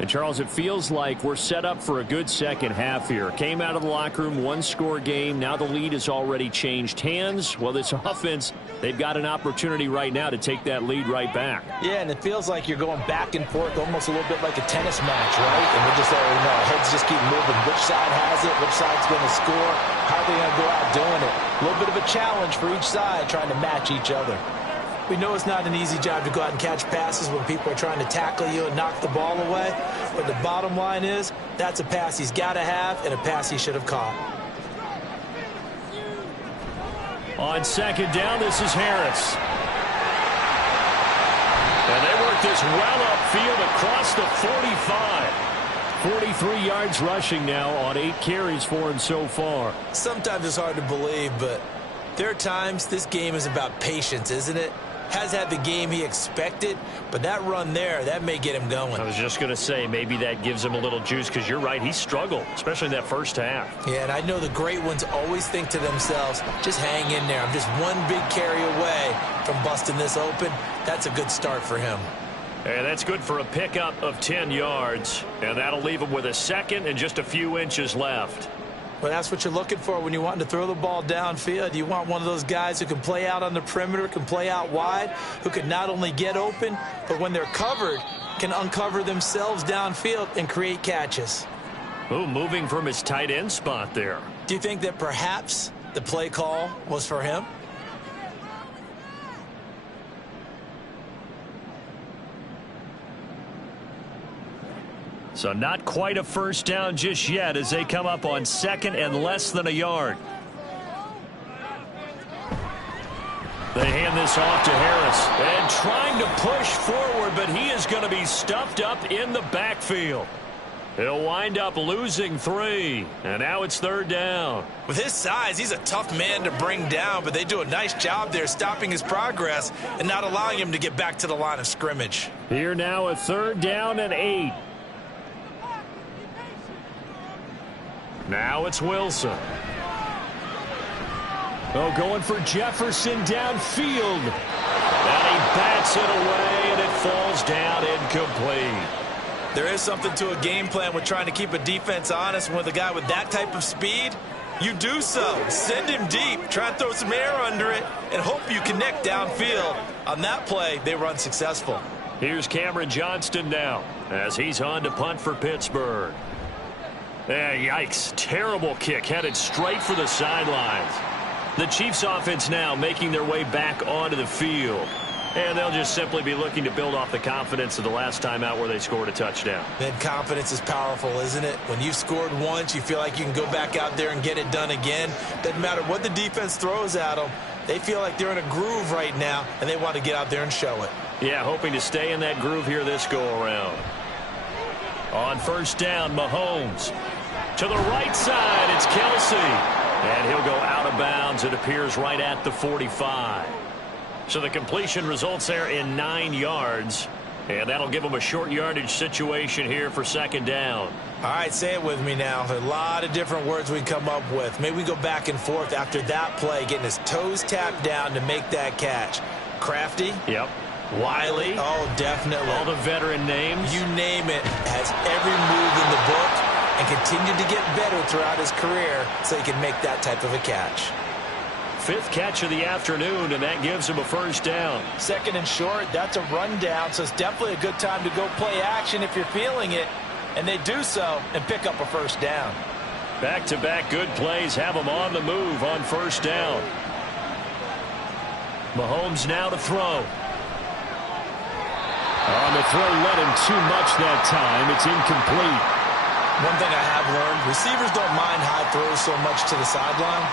And, Charles, it feels like we're set up for a good second half here. Came out of the locker room, one-score game. Now the lead has already changed hands. Well, this offense, they've got an opportunity right now to take that lead right back. Yeah, and it feels like you're going back and forth almost a little bit like a tennis match, right? And we're just already know, heads just keep moving. Which side has it? Which side's going to score? How are they going to go out doing it? A little bit of a challenge for each side trying to match each other. We know it's not an easy job to go out and catch passes when people are trying to tackle you and knock the ball away. But the bottom line is, that's a pass he's got to have and a pass he should have caught. On second down, this is Harris. And they work this well upfield across the 45. 43 yards rushing now on 8 carries for him so far. Sometimes it's hard to believe, but there are times this game is about patience, isn't it? Has had the game he expected, but that run there, that may get him going. I was just going to say, maybe that gives him a little juice, because you're right, he struggled, especially in that first half. Yeah, and I know the great ones always think to themselves, just hang in there. I'm just one big carry away from busting this open. That's a good start for him. And that's good for a pickup of 10 yards, and that'll leave him with a second and just a few inches left. Well, that's what you're looking for when you want to throw the ball downfield. You want one of those guys who can play out on the perimeter, can play out wide, who can not only get open, but when they're covered, can uncover themselves downfield and create catches. Oh, moving from his tight end spot there. Do you think that perhaps the play call was for him? So not quite a first down just yet as they come up on second and less than a yard. They hand this off to Harris. And trying to push forward, but he is going to be stuffed up in the backfield. He'll wind up losing 3. And now it's third down. With his size, he's a tough man to bring down, but they do a nice job there stopping his progress and not allowing him to get back to the line of scrimmage. Here now a third down and 8. Now it's Wilson. Oh, going for Jefferson downfield. And he bats it away, and it falls down incomplete. There is something to a game plan with trying to keep a defense honest. With a guy with that type of speed, you do so. Send him deep, try and throw some air under it, and hope you connect downfield. On that play, they were unsuccessful. Here's Cameron Johnston now as he's on to punt for Pittsburgh. Yikes, terrible kick headed straight for the sidelines. The Chiefs offense now making their way back onto the field. And they'll just simply be looking to build off the confidence of the last time out where they scored a touchdown. Then confidence is powerful, isn't it? When you've scored once, you feel like you can go back out there and get it done again. Doesn't matter what the defense throws at them. They feel like they're in a groove right now, and they want to get out there and show it. Yeah, hoping to stay in that groove here this go-around. On first down, Mahomes. To the right side, it's Kelsey. And he'll go out of bounds, it appears, right at the 45. So the completion results there in 9 yards. And that'll give them a short yardage situation here for second down. All right, say it with me now. A lot of different words we come up with. Maybe we go back and forth after that play, getting his toes tapped down to make that catch. Crafty? Yep. Wiley? Oh, definitely. All the veteran names? You name it. Has every move in the book and continued to get better throughout his career so he can make that type of a catch. 5th catch of the afternoon, and that gives him a first down. Second and short, that's a rundown, so it's definitely a good time to go play action if you're feeling it. And they do so and pick up a first down. Back-to-back good plays have them on the move on first down. Mahomes now to throw. On the throw, led him too much that time. It's incomplete. One thing I have learned, receivers don't mind high throws so much to the sideline,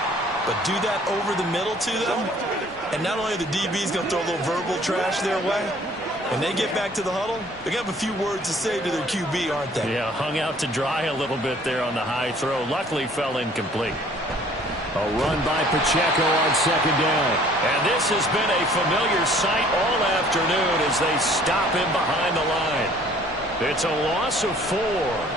but do that over the middle to them, and not only are the DBs going to throw a little verbal trash their way, when they get back to the huddle, they're going to have a few words to say to their QB, aren't they? Yeah, hung out to dry a little bit there on the high throw. Luckily fell incomplete. A run by Pacheco on second down. And this has been a familiar sight all afternoon as they stop him behind the line. It's a loss of 4.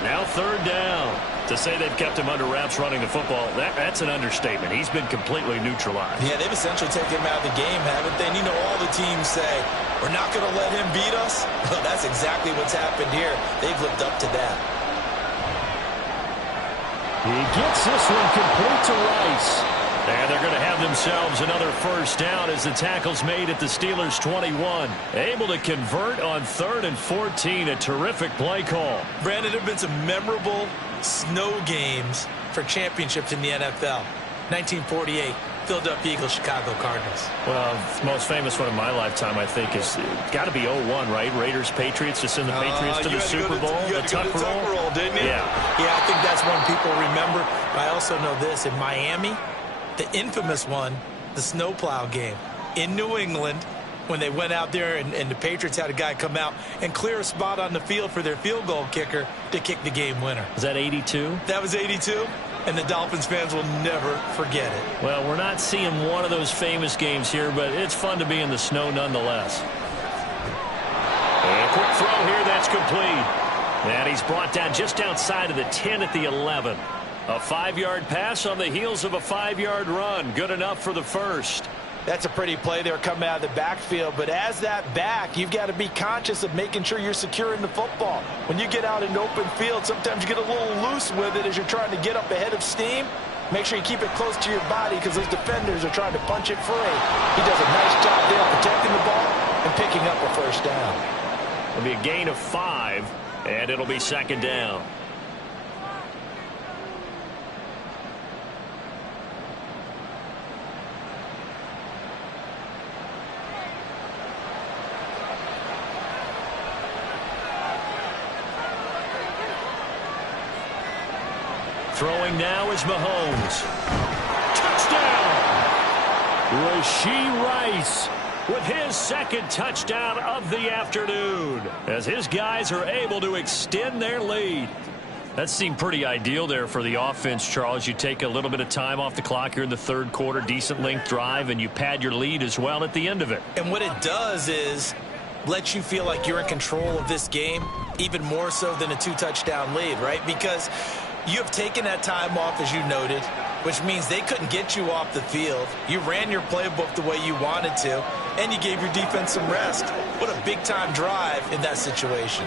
Now third down. To say they've kept him under wraps running the football, that's an understatement. He's been completely neutralized. Yeah, they've essentially taken him out of the game, haven't they? And you know all the teams say, we're not going to let him beat us. Well, that's exactly what's happened here. They've lived up to that. He gets this one complete to Rice. And they're going to have themselves another first down as the tackle's made at the Steelers' 21. Able to convert on 3rd and 14. A terrific play call. Brandon, there have been some memorable snow games for championships in the NFL. 1948, Philadelphia Eagles, Chicago Cardinals. Well, the most famous one of my lifetime, I think, is got to be 01, right? Raiders, Patriots, to send the Patriots to the Super Bowl. You had to go to the Tuck roll, didn't you? Yeah. Yeah, I think that's one people remember. But I also know this. In Miami, the infamous one, the snowplow game in New England, when they went out there and the Patriots had a guy come out and clear a spot on the field for their field goal kicker to kick the game winner. Was that 82? That was 82, and the Dolphins fans will never forget it. Well, we're not seeing one of those famous games here, but it's fun to be in the snow nonetheless. And a quick throw here, that's complete. And he's brought down just outside of the 10 at the 11. A 5-yard pass on the heels of a 5-yard run. Good enough for the first. That's a pretty play there coming out of the backfield. But as that back, you've got to be conscious of making sure you're securing the football. When you get out in open field, sometimes you get a little loose with it as you're trying to get up ahead of steam. Make sure you keep it close to your body because those defenders are trying to punch it free. He does a nice job there protecting the ball and picking up a first down. It'll be a gain of 5, and it'll be second down. Throwing now is Mahomes. Touchdown! Rashee Rice with his second touchdown of the afternoon as his guys are able to extend their lead. That seemed pretty ideal there for the offense, Charles. You take a little bit of time off the clock here in the third quarter, decent length drive, and you pad your lead as well at the end of it. And what it does is let you feel like you're in control of this game, even more so than a 2-touchdown lead, right? Because you have taken that time off, as you noted, which means they couldn't get you off the field. You ran your playbook the way you wanted to, and you gave your defense some rest. What a big-time drive in that situation.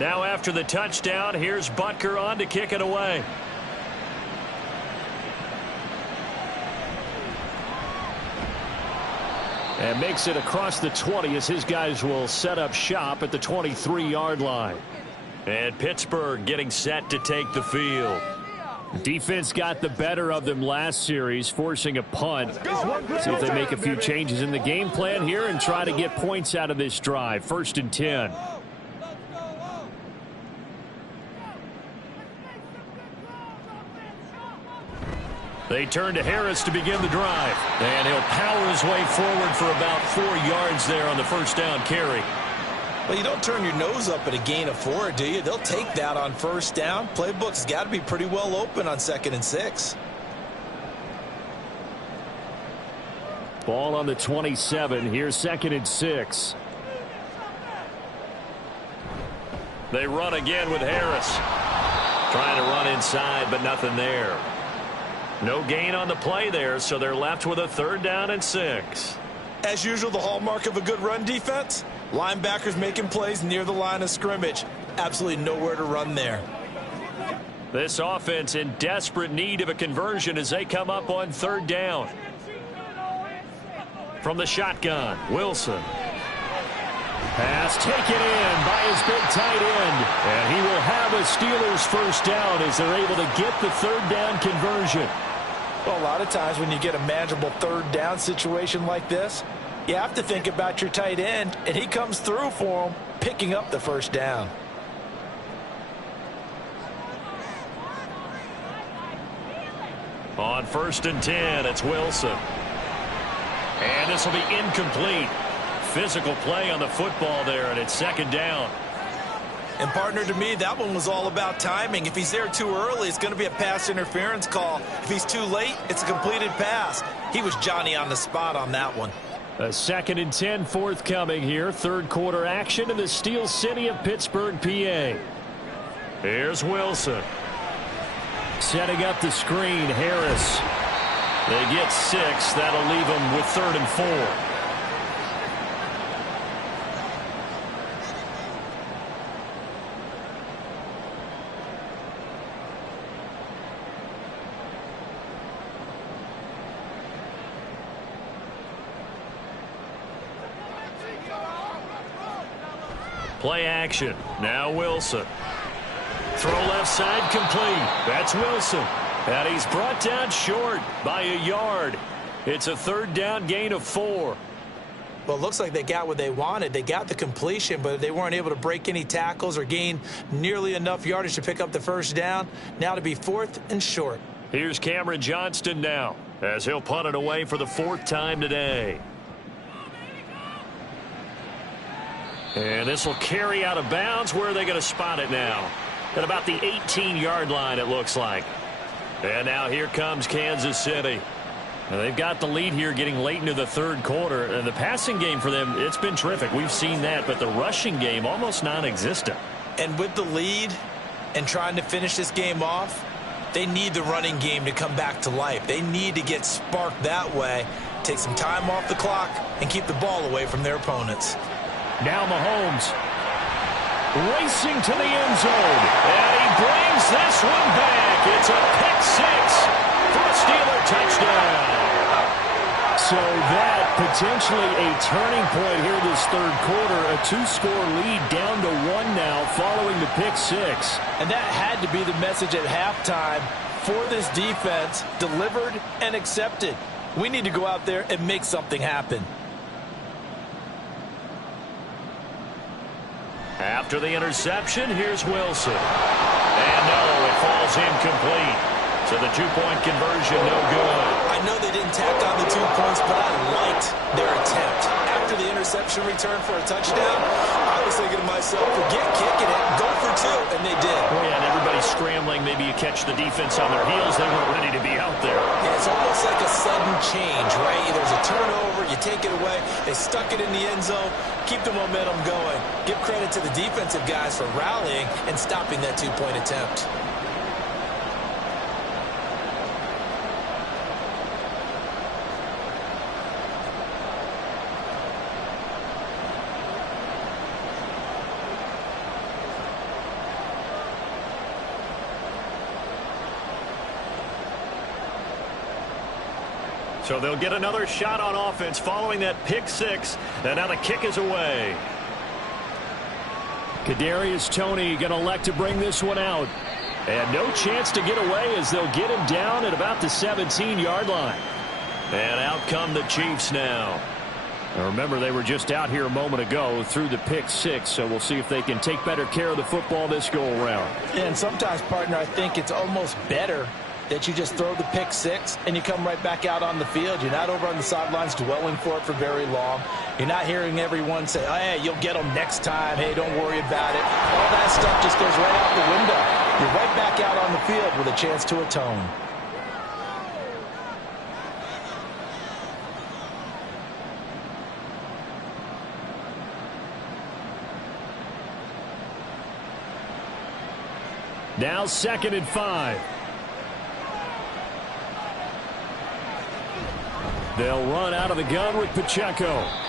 Now after the touchdown, here's Butker on to kick it away. And makes it across the 20 as his guys will set up shop at the 23-yard line. And Pittsburgh getting set to take the field. Defense got the better of them last series, forcing a punt. See if they make a few changes in the game plan here and try to get points out of this drive. 1st and 10. They turn to Harris to begin the drive. And he'll power his way forward for about 4 yards there on the first down carry. Well, you don't turn your nose up at a gain of 4, do you? They'll take that on first down. Playbook's got to be pretty well open on 2nd and 6. Ball on the 27. Here's 2nd and 6. They run again with Harris. Trying to run inside, but nothing there. No gain on the play there, so they're left with a 3rd down and 6. As usual, the hallmark of a good run defense, linebackers making plays near the line of scrimmage. Absolutely nowhere to run there. This offense in desperate need of a conversion as they come up on 3rd down. From the shotgun, Wilson. Pass taken in by his big tight end. And he will have a Steelers first down as they're able to get the 3rd down conversion. Well, a lot of times when you get a manageable 3rd down situation like this, you have to think about your tight end, and he comes through for him, picking up the first down. On 1st and 10, it's Wilson. And this will be incomplete. Physical play on the football there, and it's 2nd down. And partner, to me, that one was all about timing. If he's there too early, it's going to be a pass interference call. If he's too late, it's a completed pass. He was Johnny on the spot on that one. A 2nd and 10 forthcoming here. 3rd quarter action in the Steel City of Pittsburgh, PA. Here's Wilson. Setting up the screen, Harris. They get 6. That'll leave them with 3rd and 4. Play action. Now Wilson. Throw left side complete. That's Wilson. And he's brought down short by a yard. It's a 3rd down gain of 4. Well, it looks like they got what they wanted. They got the completion, but they weren't able to break any tackles or gain nearly enough yardage to pick up the first down. Now to be 4th and short. Here's Cameron Johnston now as he'll punt it away for the 4th time today. And this will carry out of bounds. Where are they going to spot it now? At about the 18-yard line, it looks like. And now here comes Kansas City. And they've got the lead here getting late into the 3rd quarter. And the passing game for them, it's been terrific. We've seen that. But the rushing game, almost non-existent. And with the lead and trying to finish this game off, they need the running game to come back to life. They need to get sparked that way, take some time off the clock, and keep the ball away from their opponents. Now Mahomes. racing to the end zone. And he brings this one back. It's a pick six for a Steeler touchdown. So that potentially a turning point here this third quarter. A two-score lead down to one now following the pick six. And that had to be the message at halftime for this defense, delivered and accepted. We need to go out there and make something happen. After the interception, here's Wilson. And no, it falls incomplete. So the two-point conversion, no good. I know they didn't tack on the 2 points, but I liked their attempt. After the interception return for a touchdown, I was thinking to myself, forget kicking it, go for two, and they did. Oh, yeah, and everybody's scrambling. Maybe you catch the defense on their heels. They weren't ready to be out there. Yeah, it's almost like a sudden change, right? There's a turnover, you take it away, they stuck it in the end zone, keep the momentum going. Give credit to the defensive guys for rallying and stopping that two-point attempt. So they'll get another shot on offense following that pick six. And now the kick is away. Kadarius Toney going to elect to bring this one out. And no chance to get away as they'll get him down at about the 17-yard line. And out come the Chiefs now. Now remember, they were just out here a moment ago through the pick six, so we'll see if they can take better care of the football this go-around. And sometimes, partner, I think it's almost better that you just throw the pick six and you come right back out on the field. You're not over on the sidelines dwelling for it for very long. You're not hearing everyone say, oh, hey, you'll get them next time. Hey, don't worry about it. All that stuff just goes right out the window. You're right back out on the field with a chance to atone. Now 2nd and 5. They'll run out of the gun with Pacheco.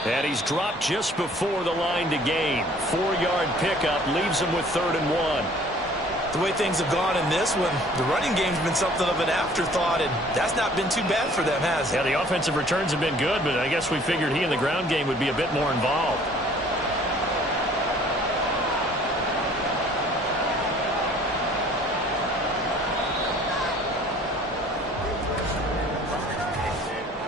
And he's dropped just before the line to gain. 4-yard pickup leaves him with 3rd and 1. The way things have gone in this one, the running game's been something of an afterthought, and that's not been too bad for them, has it? Yeah, the offensive returns have been good, but I guess we figured he in the ground game would be a bit more involved.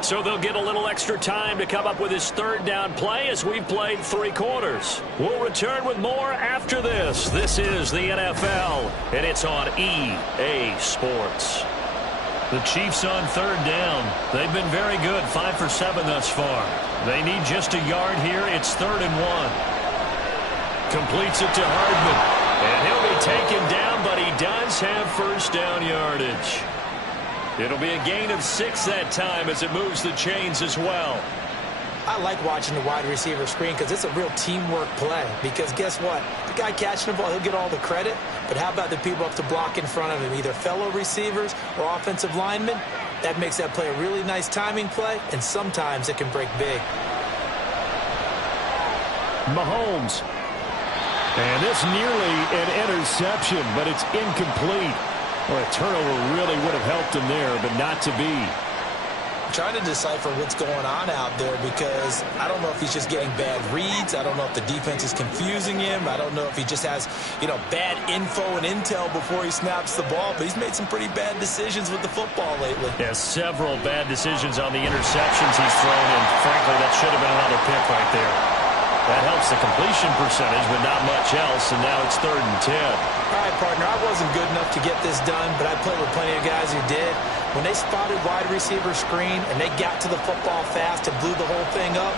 So they'll get a little extra time to come up with his 3rd down play as we've played 3 quarters. We'll return with more after this. This is the NFL, and it's on EA Sports. The Chiefs on 3rd down. They've been very good, 5 for 7 thus far. They need just a yard here. It's 3rd and 1. Completes it to Hardman. And he'll be taken down, but he does have 1st down yardage. It'll be a gain of 6 that time as it moves the chains as well. I like watching the wide receiver screen because it's a real teamwork play. Because guess what? The guy catching the ball, he'll get all the credit. But how about the people up to block in front of him, either fellow receivers or offensive linemen? That makes that play a really nice timing play, and sometimes it can break big. Mahomes. And this nearly an interception, but it's incomplete. Well, a turnover really would have helped him there, but not to be. I'm trying to decipher what's going on out there because I don't know if he's just getting bad reads. I don't know if the defense is confusing him. I don't know if he just has, bad info and intel before he snaps the ball. But he's made some pretty bad decisions with the football lately. Yeah, several bad decisions on the interceptions he's thrown, and frankly, that should have been another pick right there. That helps the completion percentage, but not much else, and now it's 3rd and 10. All right, partner, I wasn't good enough to get this done, but I played with plenty of guys who did. When they spotted wide receiver screen and they got to the football fast and blew the whole thing up,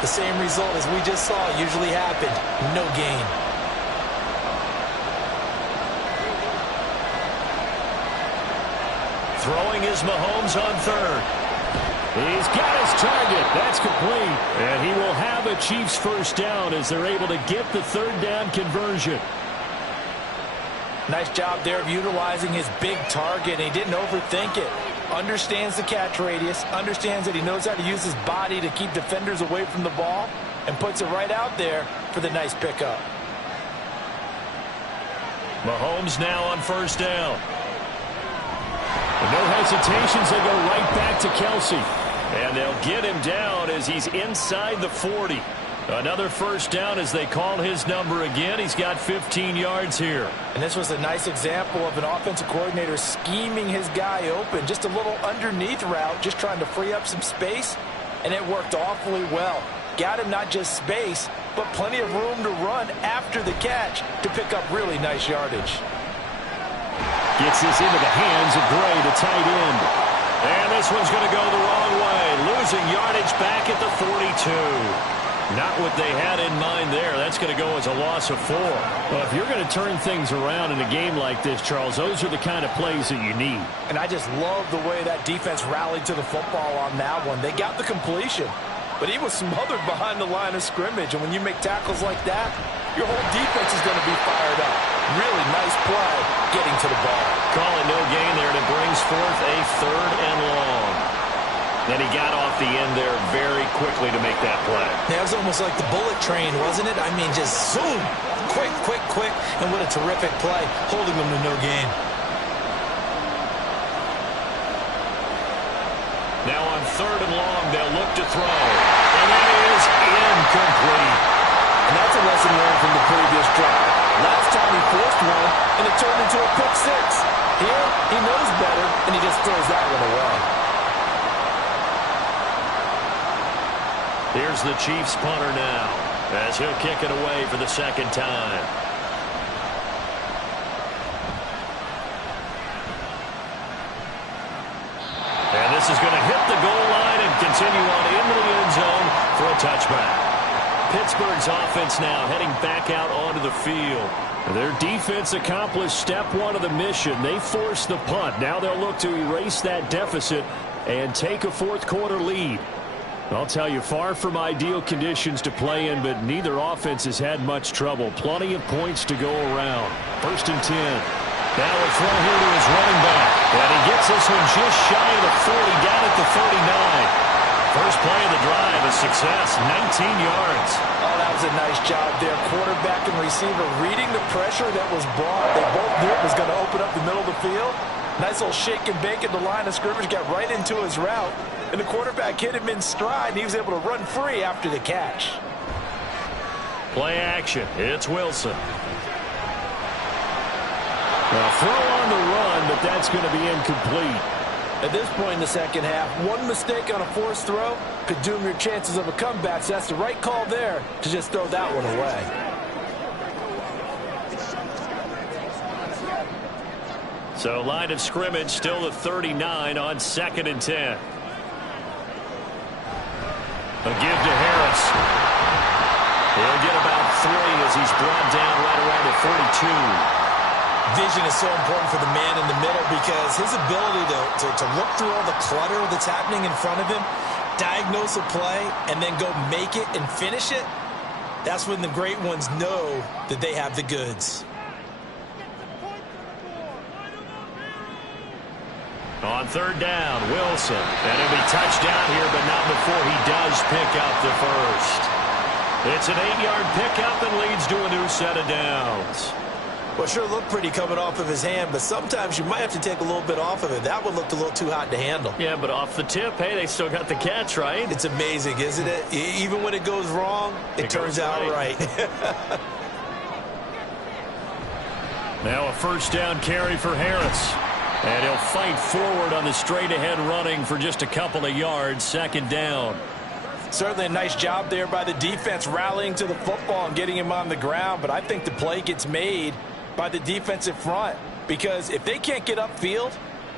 the same result as we just saw usually happened. No gain. Throwing is Mahomes on 3rd. He's got his target. That's complete. And he will have a Chiefs 1st down as they're able to get the 3rd down conversion. Nice job there of utilizing his big target. He didn't overthink it. Understands the catch radius. Understands that he knows how to use his body to keep defenders away from the ball. And puts it right out there for the nice pickup. Mahomes now on first down. And no hesitations, they go right back to Kelsey. And they'll get him down as he's inside the 40. Another first down as they call his number again. He's got 15 yards here. And this was a nice example of an offensive coordinator scheming his guy open. Just a little underneath route, just trying to free up some space. And it worked awfully well. Got him not just space, but plenty of room to run after the catch to pick up really nice yardage. Gets this into the hands of Gray, the tight end. And this one's going to go the wrong way. Losing yardage back at the 42. Not what they had in mind there. That's going to go as a loss of 4. Well, if you're going to turn things around in a game like this, Charles, those are the kind of plays that you need. And I just love the way that defense rallied to the football on that one. They got the completion, but he was smothered behind the line of scrimmage. And when you make tackles like that, your whole defense is going to be fired up. Really nice play getting to the ball. Calling no gain there, and it brings forth a 3rd and long. Then he got off the end there very quickly to make that play. Yeah, it was almost like the bullet train, wasn't it? I mean, just zoom. Quick, quick, quick. And what a terrific play, holding them to no gain. Now on 3rd and long, they'll look to throw. And that is incomplete. And that's a lesson learned from the previous drive. Last time he forced one, and it turned into a pick 6. Here, he knows better, and he just throws that one away. Here's the Chiefs punter now, as he'll kick it away for the 2nd time. And this is going to hit the goal line and continue on into the end zone for a touchback. Pittsburgh's offense now heading back out onto the field. Their defense accomplished step 1 of the mission. They forced the punt. Now they'll look to erase that deficit and take a 4th quarter lead. I'll tell you, far from ideal conditions to play in, but neither offense has had much trouble. Plenty of points to go around. 1st and 10. Now a throw here to his running back. And he gets this one just shy of the 40, down at the 39. First play of the drive, a success, 19 yards. Oh, that was a nice job there. Quarterback and receiver reading the pressure that was brought. They both knew it was going to open up the middle of the field. Nice little shake and bake at the line of scrimmage, got right into his route. And the quarterback hit him in stride, and he was able to run free after the catch. Play action. It's Wilson. Well, throw on the run, but that's going to be incomplete. At this point in the 2nd half, one mistake on a forced throw could doom your chances of a comeback. So that's the right call there to just throw that one away. So line of scrimmage still the 39 on 2nd and 10. A give to Harris. He'll get about 3 as he's brought down right around the 42. Vision is so important for the man in the middle because his ability to look through all the clutter that's happening in front of him, diagnose a play, and then go make it and finish it, that's when the great ones know that they have the goods. On 3rd down, Wilson. And he'll be touchdown here, but not before he does pick up the first. It's an 8-yard pickup and leads to a new set of downs. Well, sure looked pretty coming off of his hand, but sometimes you might have to take a little bit off of it. That one looked a little too hot to handle. Yeah, but off the tip, hey, they still got the catch, right? It's amazing, isn't it? Even when it goes wrong, it turns out right. Now a 1st down carry for Harris. And he'll fight forward on the straight-ahead running for just a couple of yards, 2nd down. Certainly a nice job there by the defense rallying to the football and getting him on the ground. But I think the play gets made by the defensive front because if they can't get upfield,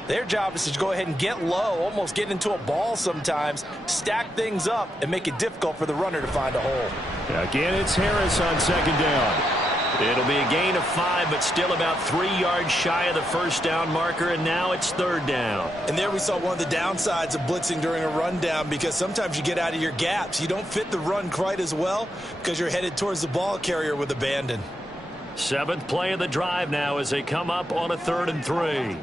their job is to go ahead and get low, almost get into a ball sometimes, stack things up, and make it difficult for the runner to find a hole. Again, it's Harris on 2nd down. It'll be a gain of 5, but still about 3 yards shy of the 1st down marker, and now it's 3rd down. And there we saw one of the downsides of blitzing during a rundown because sometimes you get out of your gaps. You don't fit the run quite as well because you're headed towards the ball carrier with abandon. 7th play of the drive now as they come up on a 3rd and 3.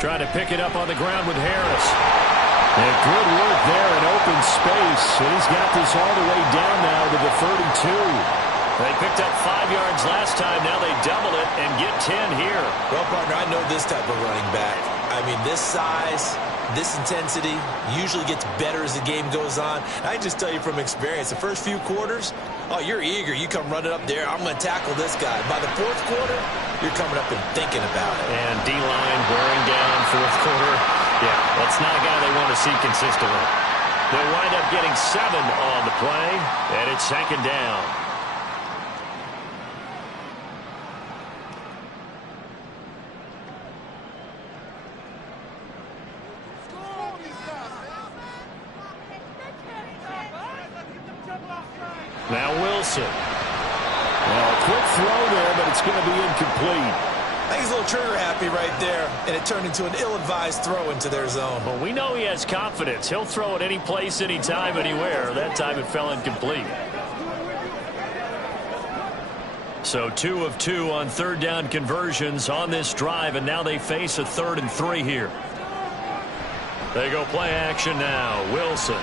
Trying to pick it up on the ground with Harris. And good work there in open space. And he's got this all the way down now to the 32. They picked up 5 yards last time. Now they double it and get 10 here. Well, partner, I know this type of running back. I mean, this size, this intensity usually gets better as the game goes on. I can just tell you from experience, the first few quarters, oh, you're eager. You come running up there. I'm going to tackle this guy. By the fourth quarter, you're coming up and thinking about it. And D-line wearing down fourth quarter. Yeah, that's not a guy they want to see consistently. They'll wind up getting 7 on the play, and it's second down. Now Wilson. Well, a quick throw there, but it's going to be incomplete. I think he's a little trigger happy right there, and it turned into an ill-advised throw into their zone. Well, we know he has confidence. He'll throw it any place, anytime, anywhere. That time it fell incomplete. So 2 of 2 on third down conversions on this drive, and now they face a 3rd and 3 here. They go play action now. Wilson.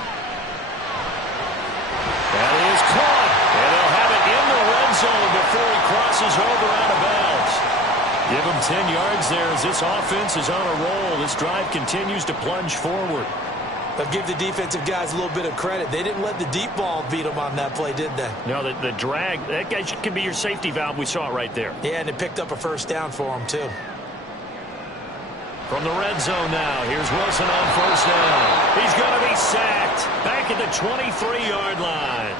That is caught, and they'll have it in the red zone before he crosses over out of bounds. Give him 10 yards there as this offense is on a roll. This drive continues to plunge forward. But give the defensive guys a little bit of credit. They didn't let the deep ball beat them on that play, did they? No, the drag, that guy can be your safety valve. We saw it right there. Yeah, and it picked up a first down for them, too. From the red zone now, here's Wilson on first down. He's going to be sacked back at the 23-yard line.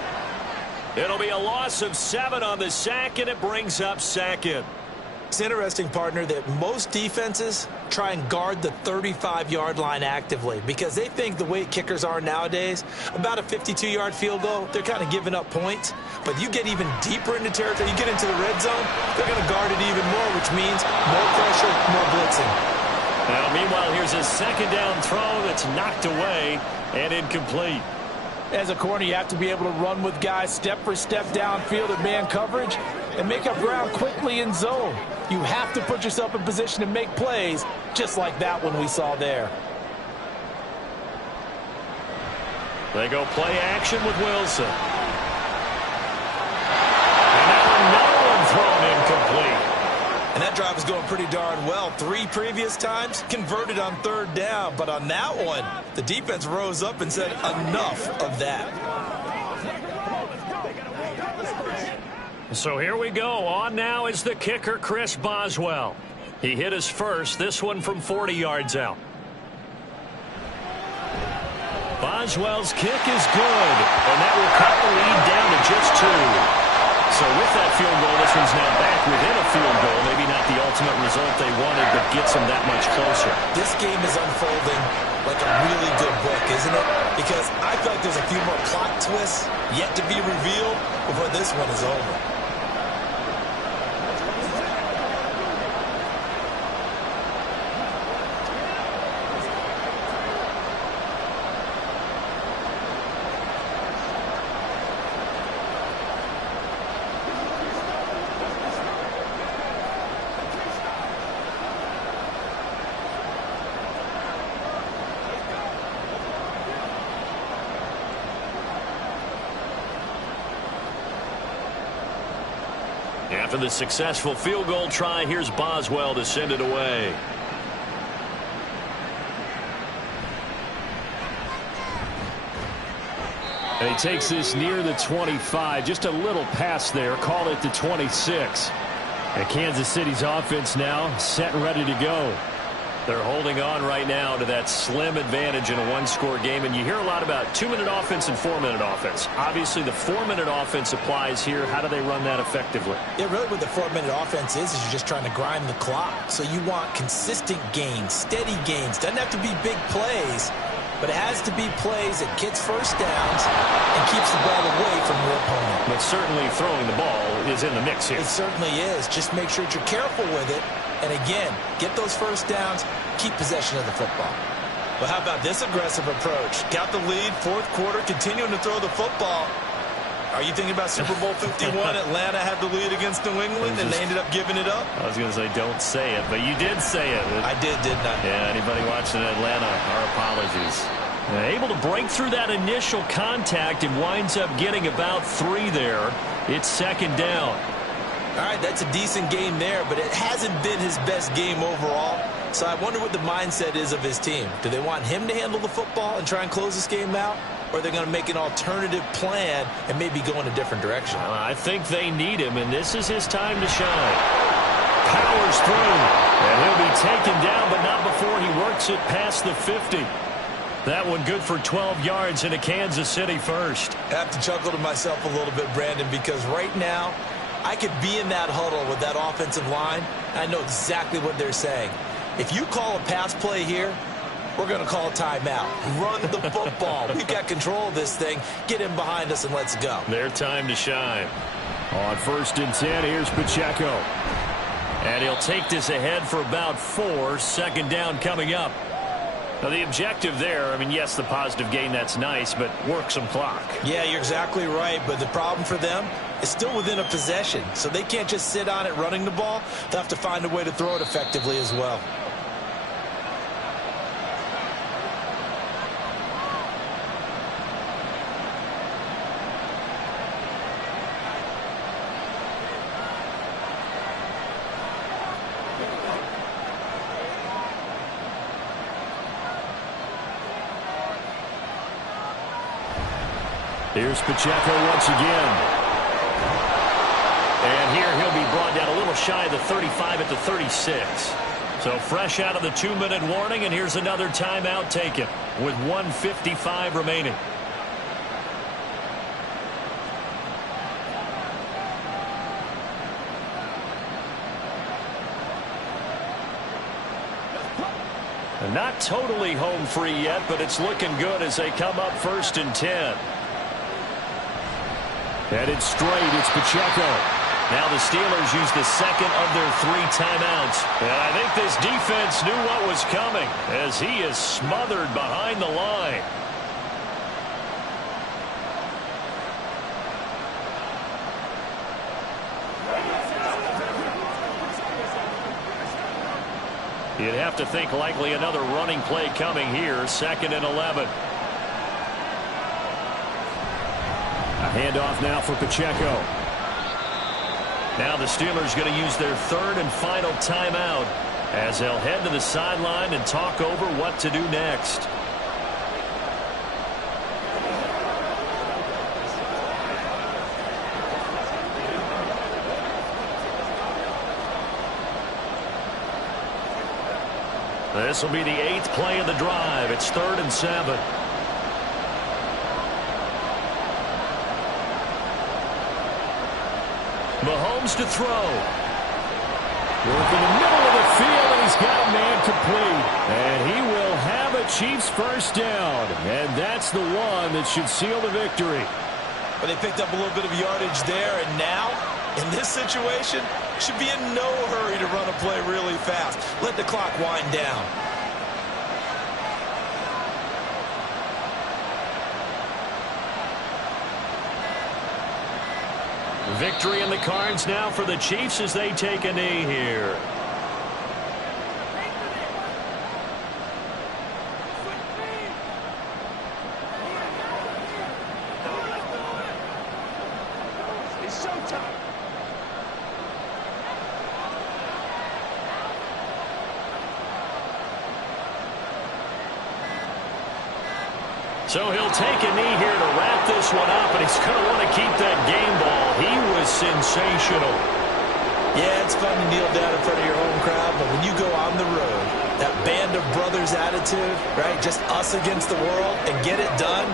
It'll be a loss of 7 on the sack, and it brings up second. It's interesting, partner, that most defenses try and guard the 35-yard line actively because they think the way kickers are nowadays, about a 52-yard field goal, they're kind of giving up points. But you get even deeper into territory, you get into the red zone, they're going to guard it even more, which means more pressure, more blitzing. Now, meanwhile, here's a second down throw that's knocked away and incomplete. As a corner, you have to be able to run with guys step for step downfield at man coverage and make up ground quickly in zone. You have to put yourself in position to make plays, just like that one we saw there. They go play action with Wilson. And now another one thrown incomplete. And that drive is going pretty darn well. 3 previous times converted on third down. But on that one, the defense rose up and said, enough of that. So here we go. On now is the kicker, Chris Boswell. He hit his first, this one from 40 yards out. Boswell's kick is good, and that will cut the lead down to just 2. So with that field goal, this one's now back within a field goal. Maybe not the ultimate result they wanted, but gets them that much closer. This game is unfolding like a really good book, isn't it? Because I feel like there's a few more plot twists yet to be revealed before this one is over. After the successful field goal try, here's Boswell to send it away. And he takes this near the 25, just a little pass there, call it the 26. And Kansas City's offense now set and ready to go. They're holding on right now to that slim advantage in a one-score game. And you hear a lot about 2-minute offense and 4-minute offense. Obviously, the 4-minute offense applies here. How do they run that effectively? Yeah, really what the 4-minute offense is you're just trying to grind the clock. So you want consistent gains, steady gains. Doesn't have to be big plays, but it has to be plays that gets first downs and keeps the ball away from your opponent. But certainly throwing the ball is in the mix here. It certainly is. Just make sure that you're careful with it. And again, get those first downs, keep possession of the football. Well, how about this aggressive approach? Got the lead, fourth quarter, continuing to throw the football. Are you thinking about Super Bowl 51? Atlanta had the lead against New England, and they ended up giving it up? I was going to say, don't say it, but you did say it. I did, didn't I? Yeah, anybody watching Atlanta, our apologies. Able to break through that initial contact and winds up getting about 3 there. It's second down. All right, that's a decent game there, but it hasn't been his best game overall. So I wonder what the mindset is of his team. Do they want him to handle the football and try and close this game out? Or are they going to make an alternative plan and maybe go in a different direction? I think they need him, and this is his time to shine. Powers through, and he'll be taken down, but not before he works it past the 50. That one good for 12 yards into Kansas City first. I have to chuckle to myself a little bit, Brandon, because right now I could be in that huddle with that offensive line. I know exactly what they're saying. If you call a pass play here, we're going to call a timeout. Run the football. We've got control of this thing. Get him behind us and let's go. Their time to shine. On 1st and 10, here's Pacheco. And he'll take this ahead for about 4. Second down coming up. Now, the objective there, I mean, yes, the positive gain, that's nice, but work some clock. Yeah, you're exactly right, but the problem for them is still within a possession, so they can't just sit on it running the ball. They'll have to find a way to throw it effectively as well. Here's Pacheco once again. And here he'll be brought down a little shy of the 35 at the 36. So fresh out of the 2-minute warning, and here's another timeout taken with 1:55 remaining. And not totally home free yet, but it's looking good as they come up 1st and 10. Headed straight, it's Pacheco. Now the Steelers use the second of their 3 timeouts. And I think this defense knew what was coming as he is smothered behind the line. You'd have to think likely another running play coming here. 2nd and 11. A handoff now for Pacheco. Now the Steelers going to use their 3rd and final timeout as they'll head to the sideline and talk over what to do next. This will be the 8th play of the drive. It's 3rd and 7. Mahomes to throw. Work in the middle of the field, and he's got a man complete. And he will have a Chiefs first down. And that's the one that should seal the victory. But they picked up a little bit of yardage there, and now, in this situation, should be in no hurry to run a play really fast. Let the clock wind down. Victory in the cards now for the Chiefs as they take a knee here. It's showtime. So he'll take a knee here to wrap this one up, and he's going to want to keep that game ball. He was sensational. Yeah, it's fun to kneel down in front of your home crowd, but when you go on the road, that band of brothers attitude, right, just us against the world, and get it done,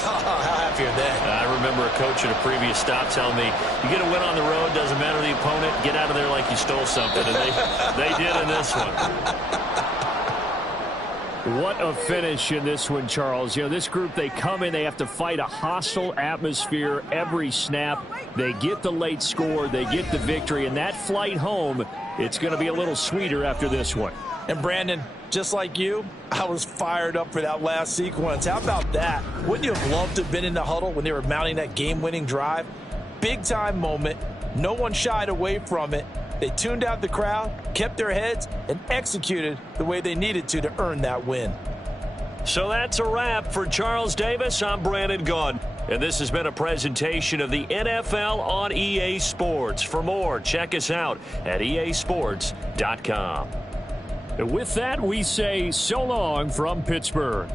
how happy are they? I remember a coach at a previous stop telling me, you get a win on the road, doesn't matter the opponent, get out of there like you stole something, and they did in this one. What a finish in this one, Charles. You know, this group, they come in, they have to fight a hostile atmosphere every snap. They get the late score, they get the victory, and that flight home, it's going to be a little sweeter after this one. And Brandon, just like you, I was fired up for that last sequence. How about that? Wouldn't you have loved to have been in the huddle when they were mounting that game-winning drive? Big-time moment. No one shied away from it. They tuned out the crowd, kept their heads, and executed the way they needed to earn that win. So that's a wrap. For Charles Davis, I'm Brandon Gaudin. And this has been a presentation of the NFL on EA Sports. For more, check us out at easports.com. And with that, we say so long from Pittsburgh.